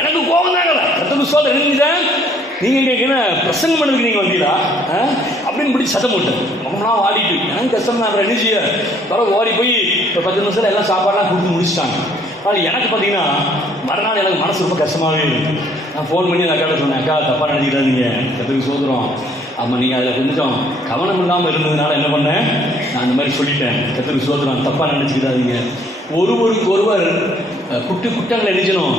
எனக்கு கோவம் தாங்கல. கர்த்தருக்கு ஸ்தோத்திரம். என்னங்க நீங்கள் இங்கே என்ன பிரசங்கம் பண்ணுறதுக்கு நீங்கள் வந்தீங்களா அப்படின்னு பிடிச்சி சத்தம் போட்டேன். அவங்களாம் வாடிட்டு எனக்கு கஷ்டம் தான். என்ன செய்ய பரவாயில்ல, ஓடி போய் இப்போ 10 நிமிஷத்தில் எல்லாம் சாப்பாடெலாம் கொடுத்து முடிச்சிட்டாங்க. ஆனால் எனக்கு பார்த்தீங்கன்னா மறுநாள் எனக்கு மனசு ரொம்ப கஷ்டமாகவே இருக்கு. நான் ஃபோன் பண்ணி அந்த அக்காட்ட சொன்னேன், அக்கா தப்பாக நினைக்கிறாதீங்க, கர்த்தருக்கு ஸ்தோத்திரம். ஆமாம், நீங்கள் அதில் கொஞ்சம் கவனம் இல்லாமல் இருந்ததுனால என்ன பண்ணேன், நான் அந்த மாதிரி சொல்லிட்டேன். கர்த்தருக்கு ஸ்தோத்திரம், தப்பாக நினச்சிக்கிறாதீங்க. ஒருவருக்கு ஒருவர் குற்றங்களை நினைச்சணும்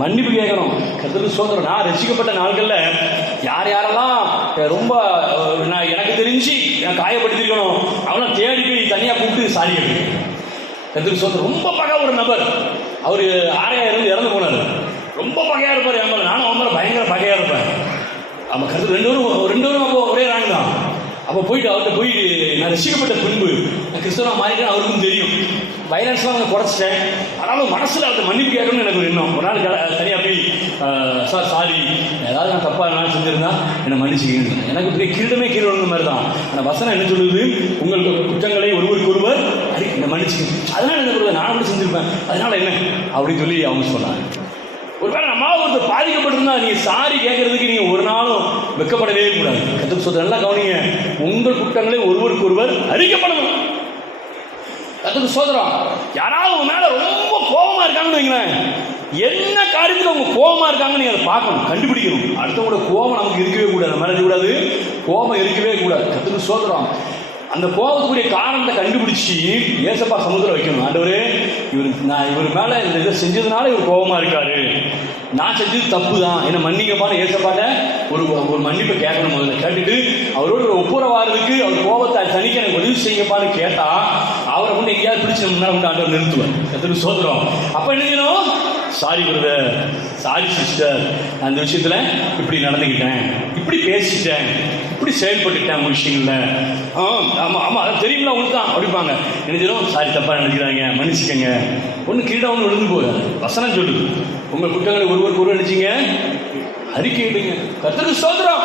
மன்னிப்பு கேட்கணும். கர்த்தருக்கு ஸ்தோத்திரம். நான் ரசிக்கப்பட்ட நாட்கள்ல யார் யாரெல்லாம் ரொம்ப நான் எனக்கு தெரிஞ்சு நான் காயப்படுத்திருக்கணும் அவெல்லாம் தேடி போய் தனியாக கூப்பிட்டு சாரி கேட்கணும். கர்த்தருக்கு ஸ்தோத்திரம். ரொம்ப பகை ஒரு நபர், அவர் ஆரையா இறந்து போனார். ரொம்ப பகையாக இருப்பார் என் மேலே, நானும் அவன் மேலே பயங்கர பகையாக இருப்பேன். நம்ம கருத்து ரெண்டு பேரும் அப்போ ஒரே ராங்க தான். அப்போ போயிட்டு அவர்கிட்ட போய் நான் ரசிக்கப்பட்ட பின்பு நான் கிறிஸ்தவனாக மாறிட்டேன், அவருக்கும் தெரியும். வைலன்ஸ்லாம் நான் குறைச்சிட்டேன். ஆனாலும் மனசில் அதை மன்னிப்பு கேட்கணும்னு எனக்கு ஒரு எண்ணம். ஒரு நாள் தனியாக போய் சார் சாரி, ஏதாவது நான் தப்பாக நான் செஞ்சுருந்தா என்னை மன்னிச்சுக்கணும். எனக்கு இப்படி கீழமே கீழே விழுந்த மாதிரி தான். ஆனால் வசனம் என்ன சொல்லுது, உங்களுக்கு குற்றங்களை ஒருவருக்கு ஒருவர் என்னை மன்னிச்சுக்கணும். அதனால் என்ன சொல்லுவேன், நான் அப்படி செஞ்சுருப்பேன், அதனால் என்ன அப்படின்னு சொல்லி அவங்க சொன்னாங்க. ஒருவேளை நம்ம ஒருத்தர் பாதிக்கப்பட்டிருந்தா நீங்க சாரி கேட்கறதுக்கு நீங்க ஒரு நாளும் வெக்கப்படவே கூடாது. கர்த்தருக்கு ஸ்தோத்திரம். நல்லா கவனிங்க, உங்கள் குற்றங்களை ஒருவருக்கு ஒருவர் அறிக்கப்படணும். கர்த்தருக்கு ஸ்தோத்திரம். யாராவது உங்க மேல ரொம்ப கோபமா இருக்காங்கன்னு வைங்களேன், என்ன காரியத்தில் அவங்க கோபமா இருக்காங்கன்னு நீங்க அதை பார்க்கணும், கண்டுபிடிக்கணும். அடுத்தவங்களோட கோபம் நமக்கு இருக்கவே கூடாது, மேலே கூடாது, கோபம் இருக்கவே கூடாது. கர்த்தருக்கு ஸ்தோத்திரம். அந்த கோபத்துக்குரிய காரணத்தை கண்டுபிடிச்சி ஏசப்பா சமுத்திரம் வைக்கணும். ஆண்டவரே, இவர் மேலே இந்த இதை செஞ்சதுனால இவர் கோபமாக இருக்காரு, நான் செஞ்சது தப்பு தான், என்னை மன்னிக்கப்பான்னு ஏசப்பாட்ட ஒரு மன்னிப்பை கேட்கணும். முதல்ல கேட்டுட்டு அவரோட ஒரு ஒப்புரவாகிறதுக்கு அவர் கோபத்தை தனிக்க எனக்கு உதவி செய்யப்பான்னு கேட்டால் அவரை கொண்டு எங்கேயாவது பிடிச்சி நம்ம கொண்டு ஆண்டவர் நிறுத்துவார். கர்த்தருக்கு ஸ்தோத்திரம். அப்போ என்ன செய்யணும், சாரி பிரதர், சாரி சிஸ்டர், நான் அந்த விஷயத்தில் இப்படி நடந்துக்கிட்டேன், இப்படி பேசிட்டேன், இப்படி செயல்பட்டுட்டேன் உங்கள் விஷயங்களில். ஆமாம் ஆமாம் அதை தெரியுங்களா உங்களுக்கு தான் அப்படிப்பாங்க. என்ன செய்யணும், சாரி தப்பாக நினைக்கிறாங்க, மன்னிச்சுக்கங்க. ஒன்று கீழே ஒன்று விழுந்து போகாது. வசனம் சொல்லுது, உங்கள் குற்றங்களை ஒருவருக்கு ஒருவர் நினைச்சிங்க அறிக்கையிடுங்க. கர்த்தருக்கு ஸ்தோத்திரம்.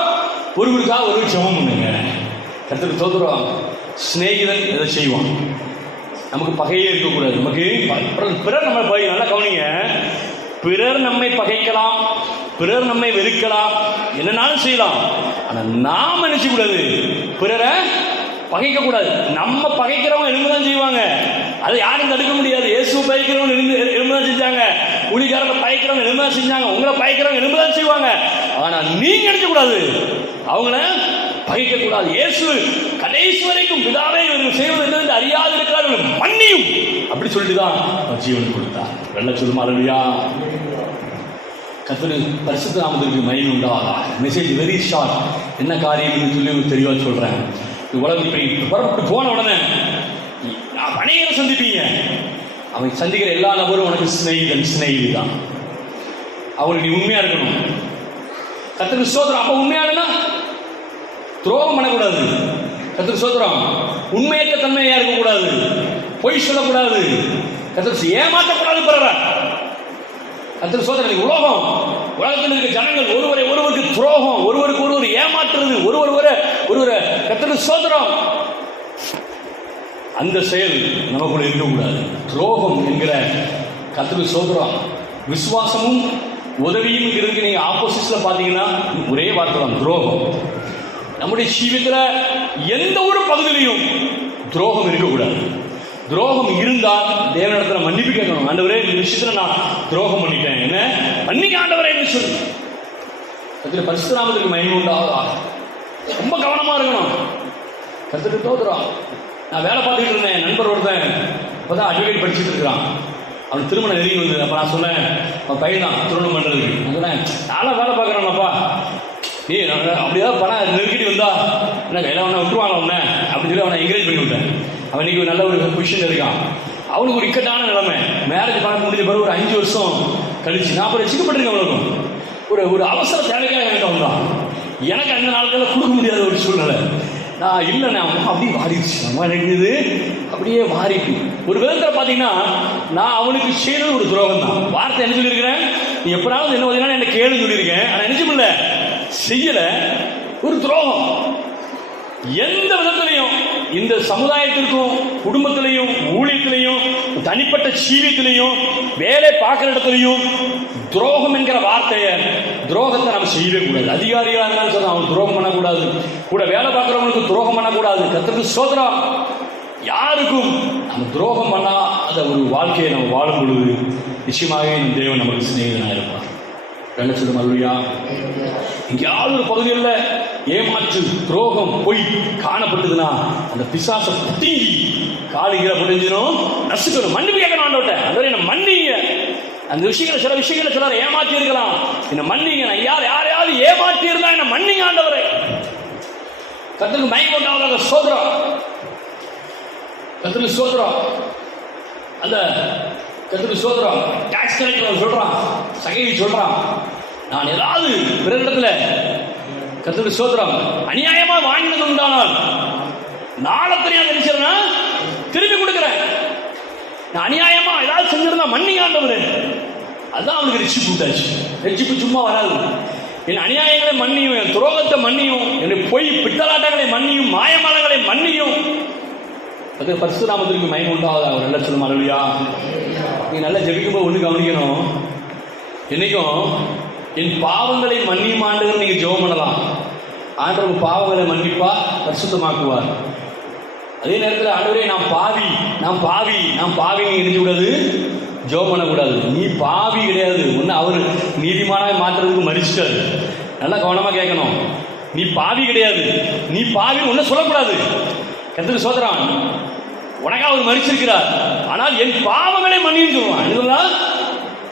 ஒருவருக்காக ஒருவர் ஜெபம் பண்ணுங்க. கர்த்தருக்கு ஸ்தோத்திரம். சிநேகிதன் எதை செய்வான், நமக்கு பகையே இருக்கக்கூடாது. நமக்கு பிறர் நம்ம நல்லா கவனிங்க, பிறர் நம்மை பகைக்கலாம், பிறர் நம்மை வெறுக்கலாம், என்னன்னாலும் செய்யலாம். ஆனால் நாம் நினைச்சக்கூடாது பிறரை பகைக்க கூடாது. நம்ம பகைக்கிறவங்க எழுந்துதான் செய்வாங்க, அதை யாரும் தடுக்க முடியாது. இயேசு பகைக்கிறவங்க எழுந்துதான் செஞ்சாங்க, ஊழியக்காரங்களை பகைக்கிறவங்க எழுந்துதான் செஞ்சாங்க, உங்களை பகைக்கிறவங்க எழுந்துதான் செய்வாங்க. ஆனால் நீங்க நினைச்சக்கூடாது அவங்கள பகைக்க கூடாது. இயேசு கடைசி வரைக்கும் பிதாவை இவர்கள் செய்வது என்னவென்று அறியாது இருக்கிறார்கள், மன்னியும் அப்படி சொல்லிட்டு தான் அவர் ஜீவன் கொடுத்தார். வெள்ள சொல்லுமா அல்லையா? கர்த்தர் பரிசுத்த நாமத்திற்கு மகிமை உண்டாவதா. Message very short. என்ன காரியம்னு சொல்லி தெளிவாக சொல்றேன். உலகம் இப்படி புறப்பட்டு போன உடனே அநேகரை சந்திப்பீங்க. அவன் சந்திக்கிற எல்லா நபரும் உனக்கு சிநேகிதி தான். அவங்களுக்கு நீ உண்மையா இருக்கணும். கர்த்தருக்கு ஸ்தோத்திரம். அப்ப உண்மையானா துரோகம் பண்ணக்கூடாது. கர்த்தருக்கு ஸ்தோத்திரம். உண்மையற்ற தன்மையா இருக்கக்கூடாது, பொய் சொல்லக்கூடாது, கர்த்தருக்கு ஏமாற்றக்கூடாது. பிறரை கர்த்தருக்கு ஸ்தோத்திரம். உலகத்தில் இருக்க ஜனங்கள் ஒருவருக்கு துரோகம், ஒருவருக்கு ஒருவர் ஏமாற்றுறது, ஒருவரை கர்த்தருக்கு ஸ்தோத்திரம். அந்த செயல் நமக்குள்ள இருக்கக்கூடாது. துரோகம் என்கிற கர்த்தருக்கு ஸ்தோத்திரம். விசுவாசமும் உதவியும் இருக்கு. நீங்க ஆப்போசிட்ல பாத்தீங்கன்னா ஒரே வார்த்தை தான், துரோகம். நம்முடைய ஜீவிதத்தில் எந்த ஒரு பகுதியிலையும் துரோகம் இருக்கக்கூடாது. துரோகம் இருந்தால் தேவனிடத்தில் மன்னிப்பு கேட்கணும். ஆண்டவரே, இந்த விஷயத்துல நான் துரோகம் பண்ணிட்டேன், என்ன மன்னிக்க ஆண்டவரே என்று சொல்லி கர்த்தருடைய பரிசுத்த நாமத்திற்கு மகிமை உண்டாவதா. ரொம்ப கவனமா இருக்கணும். கர்த்தருக்கு ஸ்தோத்திரம். நான் வேலை பார்த்துக்கிட்டு இருந்தேன், நண்பர் ஒருத்தன் இப்போதான் அட்வொகேட் படிச்சுட்டு இருக்கிறான். அவன் திருமணம் நெருங்கி வந்தது. அப்போ நான் சொன்னேன், அவன் பையன் தான் திருமணம் பண்ணுறதுக்கு. நான் சொன்னேன், நானும் வேலை பார்க்குறேன்ப்பா, அப்படியாவது பணம் நெருக்கடி வந்தா என்ன கையில் அவனை விட்டுருவாங்க அவனை அப்படின்னு சொல்லி அவனை என்கரேஜ் பண்ணி விட்டேன். அவன் இன்னைக்கு நல்ல ஒரு பொசிஷன் இருக்கான். அவனுக்கு ஒரு இக்கட்டான நிலைமை. மேரேஜ் பார்க்க முடிஞ்ச பிறகு ஒரு 5 வருஷம் கழிச்சு நான் அப்புறம் ரசிக்கப்பட்டிருக்கேன். அவனுக்கும் ஒரு அவசர தேவைக்காக என்கிட்ட வந்தான். எனக்கு அந்த நாட்களில் கொடுக்க முடியாத ஒரு சூழ்நிலை. நான் இல்லைண்ணே, அவன் அப்படியே மாறிடுச்சு. அம்மா நினைக்கிறது அப்படியே மாறிட்டு ஒரு விதத்தில் பார்த்தீங்கன்னா நான் அவனுக்கு செய்தது ஒரு துரோகம் தான். வார்த்தை என்ன சொல்லியிருக்கிறேன், நீ எப்படாவது என்ன பார்த்தீங்கன்னா என்ன கேள்வி சொல்லியிருக்கேன். ஆனால் நினைச்சுமில்ல செய்யல, ஒரு துரோகம். எந்த விதத்திலையும் இந்த சமுதாயத்திற்கும் குடும்பத்திலையும் ஊழியத்திலையும் தனிப்பட்ட ஜீவியத்திலையும் வேலை பார்க்குற இடத்துலையும் துரோகம் என்கிற வார்த்தையை துரோகத்தை நம்ம செய்யவே கூடாது. அதிகாரியாக இருந்தாலும் சரி அவன் துரோகம் பண்ணக்கூடாது, கூட வேலை பார்க்குறவங்களுக்கு துரோகம் பண்ணக்கூடாது. கர்த்தருக்கு ஸ்தோத்திரம். யாருக்கும் நம்ம துரோகம் பண்ணாத ஒரு வாழ்க்கையை நம்ம வாழும் பொழுது நிச்சயமாக நம் தேவன் நமக்கு சிநேகிதனாக இருப்பார். என்ன சொல்லும் அல்லையா? எங்கேயாவது ஒரு பகுதியில் ஏமாற்று துரோகம் பொய் காணப்பட்டதுன்னா அந்த பிசாசை புட்டிங்கி காலிகளை புரிஞ்சிடும், நசுக்கணும். மன்னிப்பு கேட்கணும் ஆண்டவர்கிட்ட. அதுவரை என்ன மன்னிங்க, அந்த விஷயங்களை சில விஷயங்களை சிலர் ஏமாற்றி இருக்கலாம். என்ன மன்னிங்க, நான் யாரையாவது ஏமாற்றி இருந்தா என்ன மன்னிங்க ஆண்டவரே. கர்த்தருக்கு மகிமை உண்டாவதாக. ஸ்தோத்திரம், கர்த்தருக்கு ஸ்தோத்திரம். அந்த கர்த்தருக்கு ஸ்தோத்திரம். டாக்ஸ் கலெக்டர் சொல்றான், சகையை சொல்றான், நான் ஏதாவது பிறரிடத்துல கர்த்தருக்கு ஸ்தோத்திரம் அநியாயமா வாங்கினது உண்டானால் நாளத்தனையா நினைச்சா திரும்பி கொடுக்கிறேன். நான் அநியாயமா ஏதாவது செஞ்சிருந்தா மன்னிங்க ஆண்டவரே. அதுதான் அவனுக்கு ரட்சிப்பு உண்டாச்சு. ரட்சிப்பு சும்மா வராது. என் அநியாயங்களை மன்னியும், என் துரோகத்தை மன்னியும், என்னுடைய பொய் பித்தலாட்டங்களை மன்னியும், மாயமானங்களை மன்னியும். அது பரிசுத்த நாமத்திற்கு மகிமை உண்டாவதா. அவர் நல்லா சொல்லும். அல்லேலூயா. நீ நல்லா ஜெபிக்கும்போது ஒன்று கவனிக்கணும். என்னைக்கும் என் பாவங்களை மன்னியும் ஆண்டவர் நீங்க ஜெபம் பண்ணலாம். ஆண்டவர் பாவங்களை மன்னிப்பா, பரிசுத்தமாக்குவார். அதே நேரத்தில் ஆண்டவரே நான் பாவி நீங்க நினைச்சு கூடாது, ஜெபம் பண்ணக்கூடாது. நீ பாவி கிடையாது. ஒன்று அவர் நீதிமானாக மாற்றுறதுக்கு மறிச்சிட்டாரு. நல்லா கவனமா கேட்கணும். நீ பாவி கிடையாது, நீ பாவி ஒன்றும் சொல்லக்கூடாது. கர்த்தருக்கு ஸ்தோத்திரம். உனக்காக அவர் மறிச்சிருக்கிறார். ஆனால் என் பாவங்களை மன்னியும் சொல்லுவான்.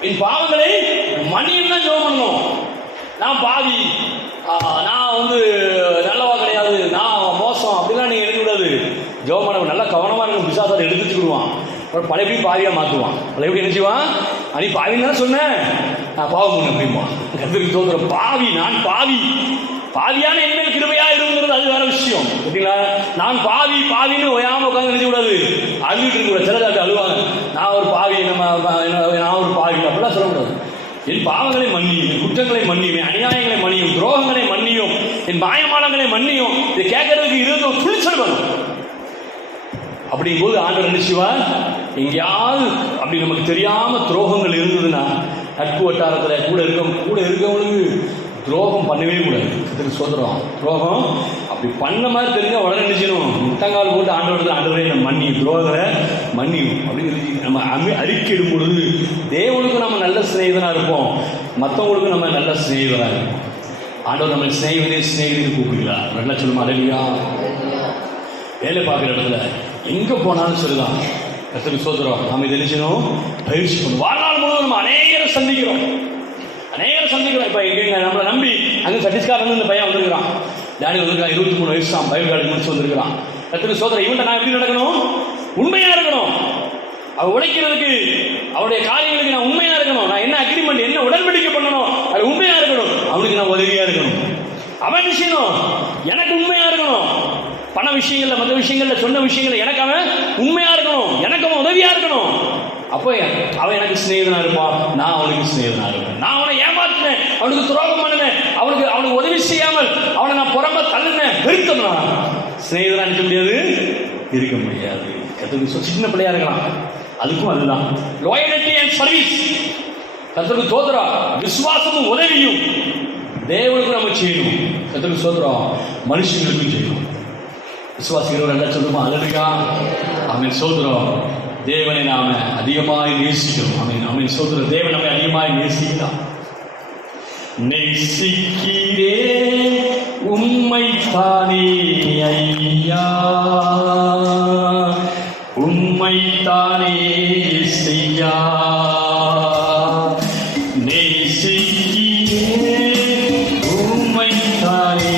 என் பாவங்களை மன்னியும் தான் ஜெபம் பண்ணணும். நான் பாவி, நான் நல்லவா கிடையாது, நான் மோசம் அப்படிலாம் நீங்க எழுதி விடாது. ஜெபம் பண்ண நல்லா கவனமா இருக்கும். பிசாசை எடுத்து வச்சுக்கிடுவான். பழையபடி பாவியா மாற்றுவான். பழையபடி நினைச்சுவான், நீ பாவின்னு தானே சொன்னேன், நான் பாவம் பண்ண அப்படிமா. கர்த்தருக்கு ஸ்தோத்திரம். பாவி, நான் பாவியான என்மேல் கிருபையா இருங்கிறது அது வேற விஷயம். சரிங்களா? நான் பாவின்னு ஓயாம உட்காந்து நினைச்சு கூடாது, அழுகிட்டு இருக்க கூடாது. சிலர் அழுவாங்க, நான் ஒரு பாவி, நான் ஒரு பாவி அப்படிலாம் சொல்லக்கூடாது. என் பாவங்களை மன்னியும், என் குற்றங்களை மன்னியும், என் அநியாயங்களை மன்னியும், துரோகங்களை மன்னியும், என் மாயமானங்களை மன்னியும். இதை கேட்கறதுக்கு இருந்த துணிச்சல் வரும். அப்படிங்கும்போது ஆண்டவர் நினைச்சுவா, எங்கேயாவது அப்படி நமக்கு தெரியாம துரோகங்கள் இருந்ததுன்னா நட்பு வட்டாரத்தில் கூட இருக்கவங்களுக்கு துரோகம் பண்ணவே கூடாது. இதுக்கு சோதரம் துரோகம் அப்படி பண்ண மாதிரி தெரிஞ்சா உடனே நினைச்சணும், முட்டங்கால் போட்டு ஆண்டவரே நம்ம மன்னியும், துரோகங்களை மன்னியும் அப்படின்னு நம்ம அறிக்கையிடும் பொழுது தேவனுக்கும் நம்ம நல்ல சிநேகிதனா இருப்போம், மற்றவங்களுக்கும் நம்ம நல்ல சிநேகிதனா இருப்போம். ஆண்டவர் நம்ம சிநேகிதனை கூப்பிடுகிறார். நல்லா சொல்லுமா? அல்லேலூயா. வேலை பார்க்குற இடத்துல எங்க போனாலும் சரிதான். கர்த்தருக்கு ஸ்தோத்திரம். நம்ம இதை நினைச்சணும், பயிற்சி பண்ணுவோம். வாழ்நாள் முழுவதும் நம்ம அநேகரை சந்திக்கிறோம். இப்போ எங்க நம்மளை நம்பி அங்கே சட்டீஸ்கர்ல இந்த பையன் வந்திருக்கிறான். டேடி வந்திருக்கான், 23 வயசு தான், பைபிள் காலேஜ் முடிச்சு வந்திருக்கிறான். கர்த்தருக்கு ஸ்தோத்திரம். இவன்ட்ட நான் எப்படி நடக்கணும்? உண்மையா இருக்கணும். அவன் உழைக்கிறதுக்கு, அவருடைய காரியங்களுக்கு நான் உண்மையா இருக்கணும். நான் என்ன அக்ரிமெண்ட், என்ன உடன்படிக்கை பண்ணணும், அது உண்மையா இருக்கணும். அவனுக்கு நான் உதவியா இருக்கணும். அவன் விஷயம் எனக்கு உண்மையா இருக்கணும். பண விஷயங்கள்ல, மற்ற விஷயங்கள்ல, சொன்ன விஷயங்கள்ல எனக்கு அவன் உண்மையா இருக்கணும், எனக்கு அவன் உதவியா இருக்கணும். அப்போ அவன் எனக்கு சிநேகிதனா இருப்பான், நான் அவனுக்கு சிநேகிதனா இருப்பேன். நான் அவனை ஏமாத்தினேன், அவனுக்கு துரோகம் பண்ணினேன், அவனுக்கு உதவி செய்யாமல் அவனை நான் புறம்ப தள்ளினேன், வெறுத்தனா சிநேகிதனா இருக்க முடியாது. கர்த்தருக்கு சின்ன பிள்ளையா இருக்கலாம், அதுக்கும் அதுதான் லாயல்டி அண்ட் சர்வீஸ். கர்த்தருக்கு ஸ்தோத்திரம். விசுவாசமும் உதவியும் தேவனுக்கு நம்ம செய்யணும். கர்த்தருக்கு ஸ்தோத்திரம். மனுஷங்களுக்கும் செய்யணும். விசுவாசிக்கிறவர் எல்லாம் சொல்லுமா? அல்லேலூயா. ஆமென். ஸ்தோத்திரம். தேவனை நாம அதிகமாய் நேசிக்கிறோம். ஆமென். ஸ்தோத்திரம். தேவன் நம்மை அதிகமாய் நேசிக்கிறார். நேசிக்கிறே உம்மைத்தானே ஐயா, உம்மைத்தானே இசையா. நேசிக்கிறே உம்மைத்தானே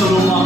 சொல்லுமா?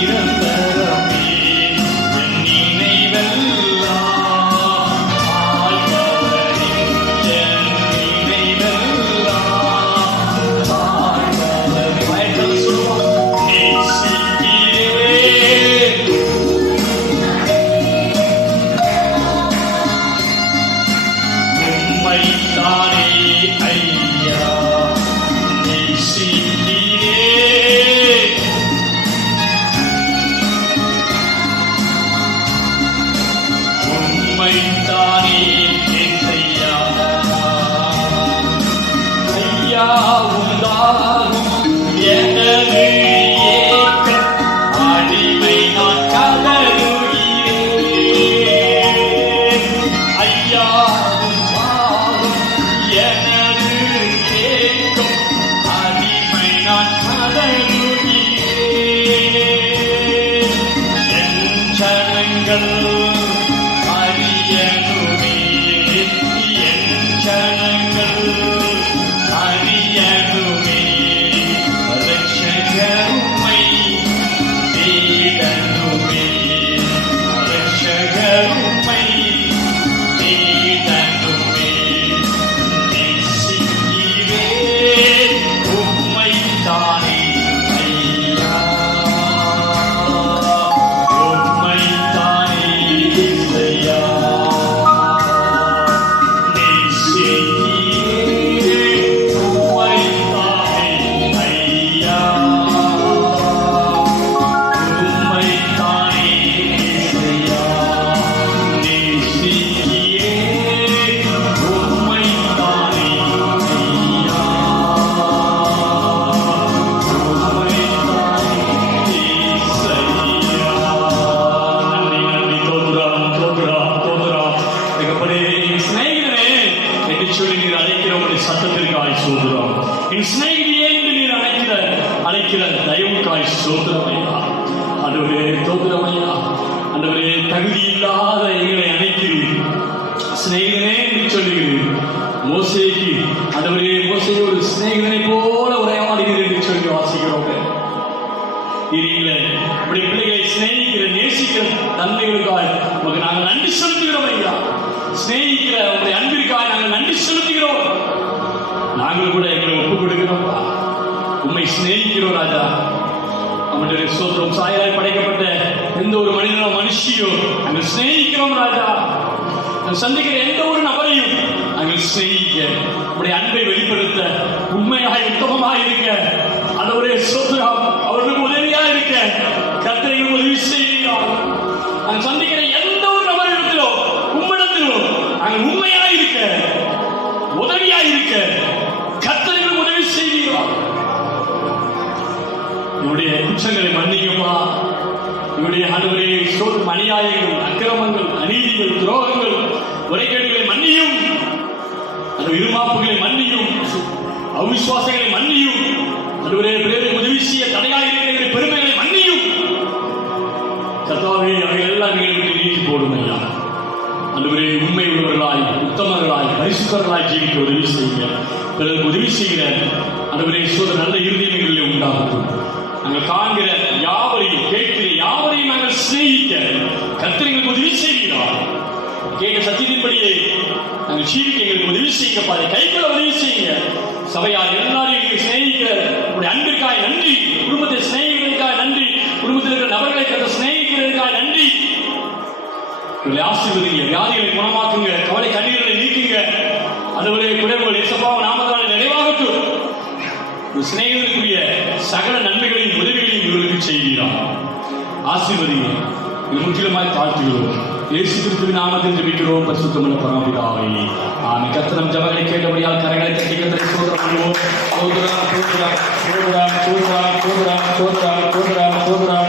நிரந்தரமே என் நினைவெல்லாம் ஆழ்பவரின் என் நினைவெல்லாம் ஆழ்பவரின் வயதில் சொல்லுவோம் நேசிக்கிறேன் உம்மைத்தானே ஐயா நேசிக்கிறேன் உம்மைத்தானே ஏசையா ஐயா உண்டாகும் எனது ஏக்கம் அடிமை நான் கதறுகிறேன் ஐயா உண்டாகும் எனது ஏக்கம் அடிமை நான் கதறுகிறேன் என் ஜனங்கள் அறியணுமே என் ஜனங்கள் அறியணுமே ரட்சகருமை தேடணுமே ரட்சகருமை தேடணுமே நேசிக்கிறேன் உம்மைத்தானே ஐயா உம்மைத்தானே இசையா நேசிக்கிறேன் உம்மைத்தானே ஐயா உம்மைத்தானே இசையா நேசிக்கிறேன் உம்மைத்தானே ஐயா உம்மைத்தானே இசையா. நன்றி நன்றி தோதுராம் தோதுராம் தோதுராம் தகப்பனே என் சிநேகிதனே என்று சொல்லி நீர் அழைக்கிற உடைய சத்தத்திற்காய் சோதுராம் என் சிநேகிதியே என்று நீர் அழைக்கிற தயவுக்காய் சோதரமையா ஆண்டவரே தோதுரமையா ஆண்டவரே தகுதி இல்லாத எங்களை அழைக்கிறீர் சிநேகிதனே என்று சொல்லுகிறீர் மோசேக்கு ஆண்டவரே மோசே ஒரு சிநேகிதனை போல உரையாடுகிறீர் என்று சொல்லி வாசிக்கிறோம் இல்லை இப்படி பிள்ளைகளை சிநேகிக்கிற நேசிக்கிற தந்தைகளுக்காய் உமக்கு நாங்கள் நன்றி செலுத்துகிறோம் ஐயா சிநேகிக்கிற உங்களுடைய அன்பிற்காக நாங்கள் நன்றி செலுத்துகிறோம் நாங்கள் கூட எங்களை ஒப்புக் கொடுக்கிறோம் உண்மை சிநேகிக்கிறோம் ராஜா நம்முடைய சோத்திரம் சாயலாய் படைக்கப்பட்ட எந்த ஒரு மனிதனோ மனுஷியோ நாங்கள் சிநேகிக்கிறோம் ராஜா நாங்கள் சந்திக்கிற எந்த ஒரு நபரையும் நாங்கள் சிநேகிக்க உடைய அன்பை வெளிப்படுத்த உண்மையாக உத்தமமாக இருக்க ஆண்டவரே சோத்திரம் அவர்களுக்கு உதவியா இருக்க கர்த்தருக்கு உதவி செய்கிறார் நாங்கள் சந்திக்கிற எந்த ஒரு நபரிடத்திலோ உம்மிடத்திலோ நாங்கள் உண்மையா இருக்க உதவியா இருக்க கர்த்தருக்கு உதவி செய்கிறார் இவருடைய குற்றங்களை மன்னிக்கப்பா இவருடைய ஆண்டவரே சோதம் அநியாயங்கள் அக்கிரமங்கள் அநீதிகள் துரோகங்கள் முறைகேடுகளை மன்னியும் அது இருமாப்புகளை மன்னியும் அவிசுவாசங்களை மன்னியும் அதுவரே பிறரை உதவி செய்ய தடையாக இருக்கிற பெருமைகளை மன்னியும் கர்த்தாவே அவைகள் எல்லாம் எங்களை விட்டு நீக்கி போடும் ஐயா அதுவரே உண்மை உள்ளவர்களாய் உத்தமர்களாய் பரிசுத்தர்களாய் ஜீவிக்க உதவி செய்யுங்க பிறருக்கு உதவி செய்கிற அதுவரே சோத நல்ல இருதயங்களிலே உண்டாகட்டும் நாங்கள் காண்கிற யாவரையும் கேட்கிற யாவரையும் நாங்கள் சிநேகிக்க கர்த்தருக்கு உதவி செய்கிறார் கேட்க சத்தியத்தின்படியே நாங்கள் ஜீவிக்க எங்களுக்கு உதவி செய்யப்பா கைக்குள்ள உதவி செய்யுங்க சபையார் எல்லாரையும் எங்களுக்கு சிநேகிக்க உங்களுடைய அன்பிற்காக நன்றி குடும்பத்தை சிநேகிக்கிறதுக்காக நன்றி குடும்பத்தில் இருக்கிற நபர்களை சிநேகிக்கிறதுக்காக நன்றி இவர்களை ஆசீர்வதிங்க வியாதிகளை குணமாக்குங்க கவலை கண்ணீர்களை நீக்குங்க அதுவரை குறைவுகள் இயேசுவின் நாமத்தினாலே நிறைவாகட்டும் சிநேகிதருக்குரிய சகல நன்மைகளையும் உதவிகளையும் இவர்களுக்கு செய்கிறார் ஆசீர்வதிங்க இது முற்றிலுமாய் தாழ்த்துகிறோம் இயேசு கிறிஸ்துவின் நாமத்தில் ஜெபிக்கிறோம் பரிசுத்தமுள்ள பரமபிதாவே ஆமென் கர்த்தர் ஜெபங்களை கேட்டபடியால் கரங்களை தட்டி கர்த்தரை ஸ்தோத்திரம் பண்ணுவோம் ஸ்தோத்திரம் ஸ்தோத்திரம் ஸ்தோத்திரம் ஸ்தோத்திரம் ஸ்தோத்திரம் ஸ்தோத்திரம் ஸ்தோத்திரம்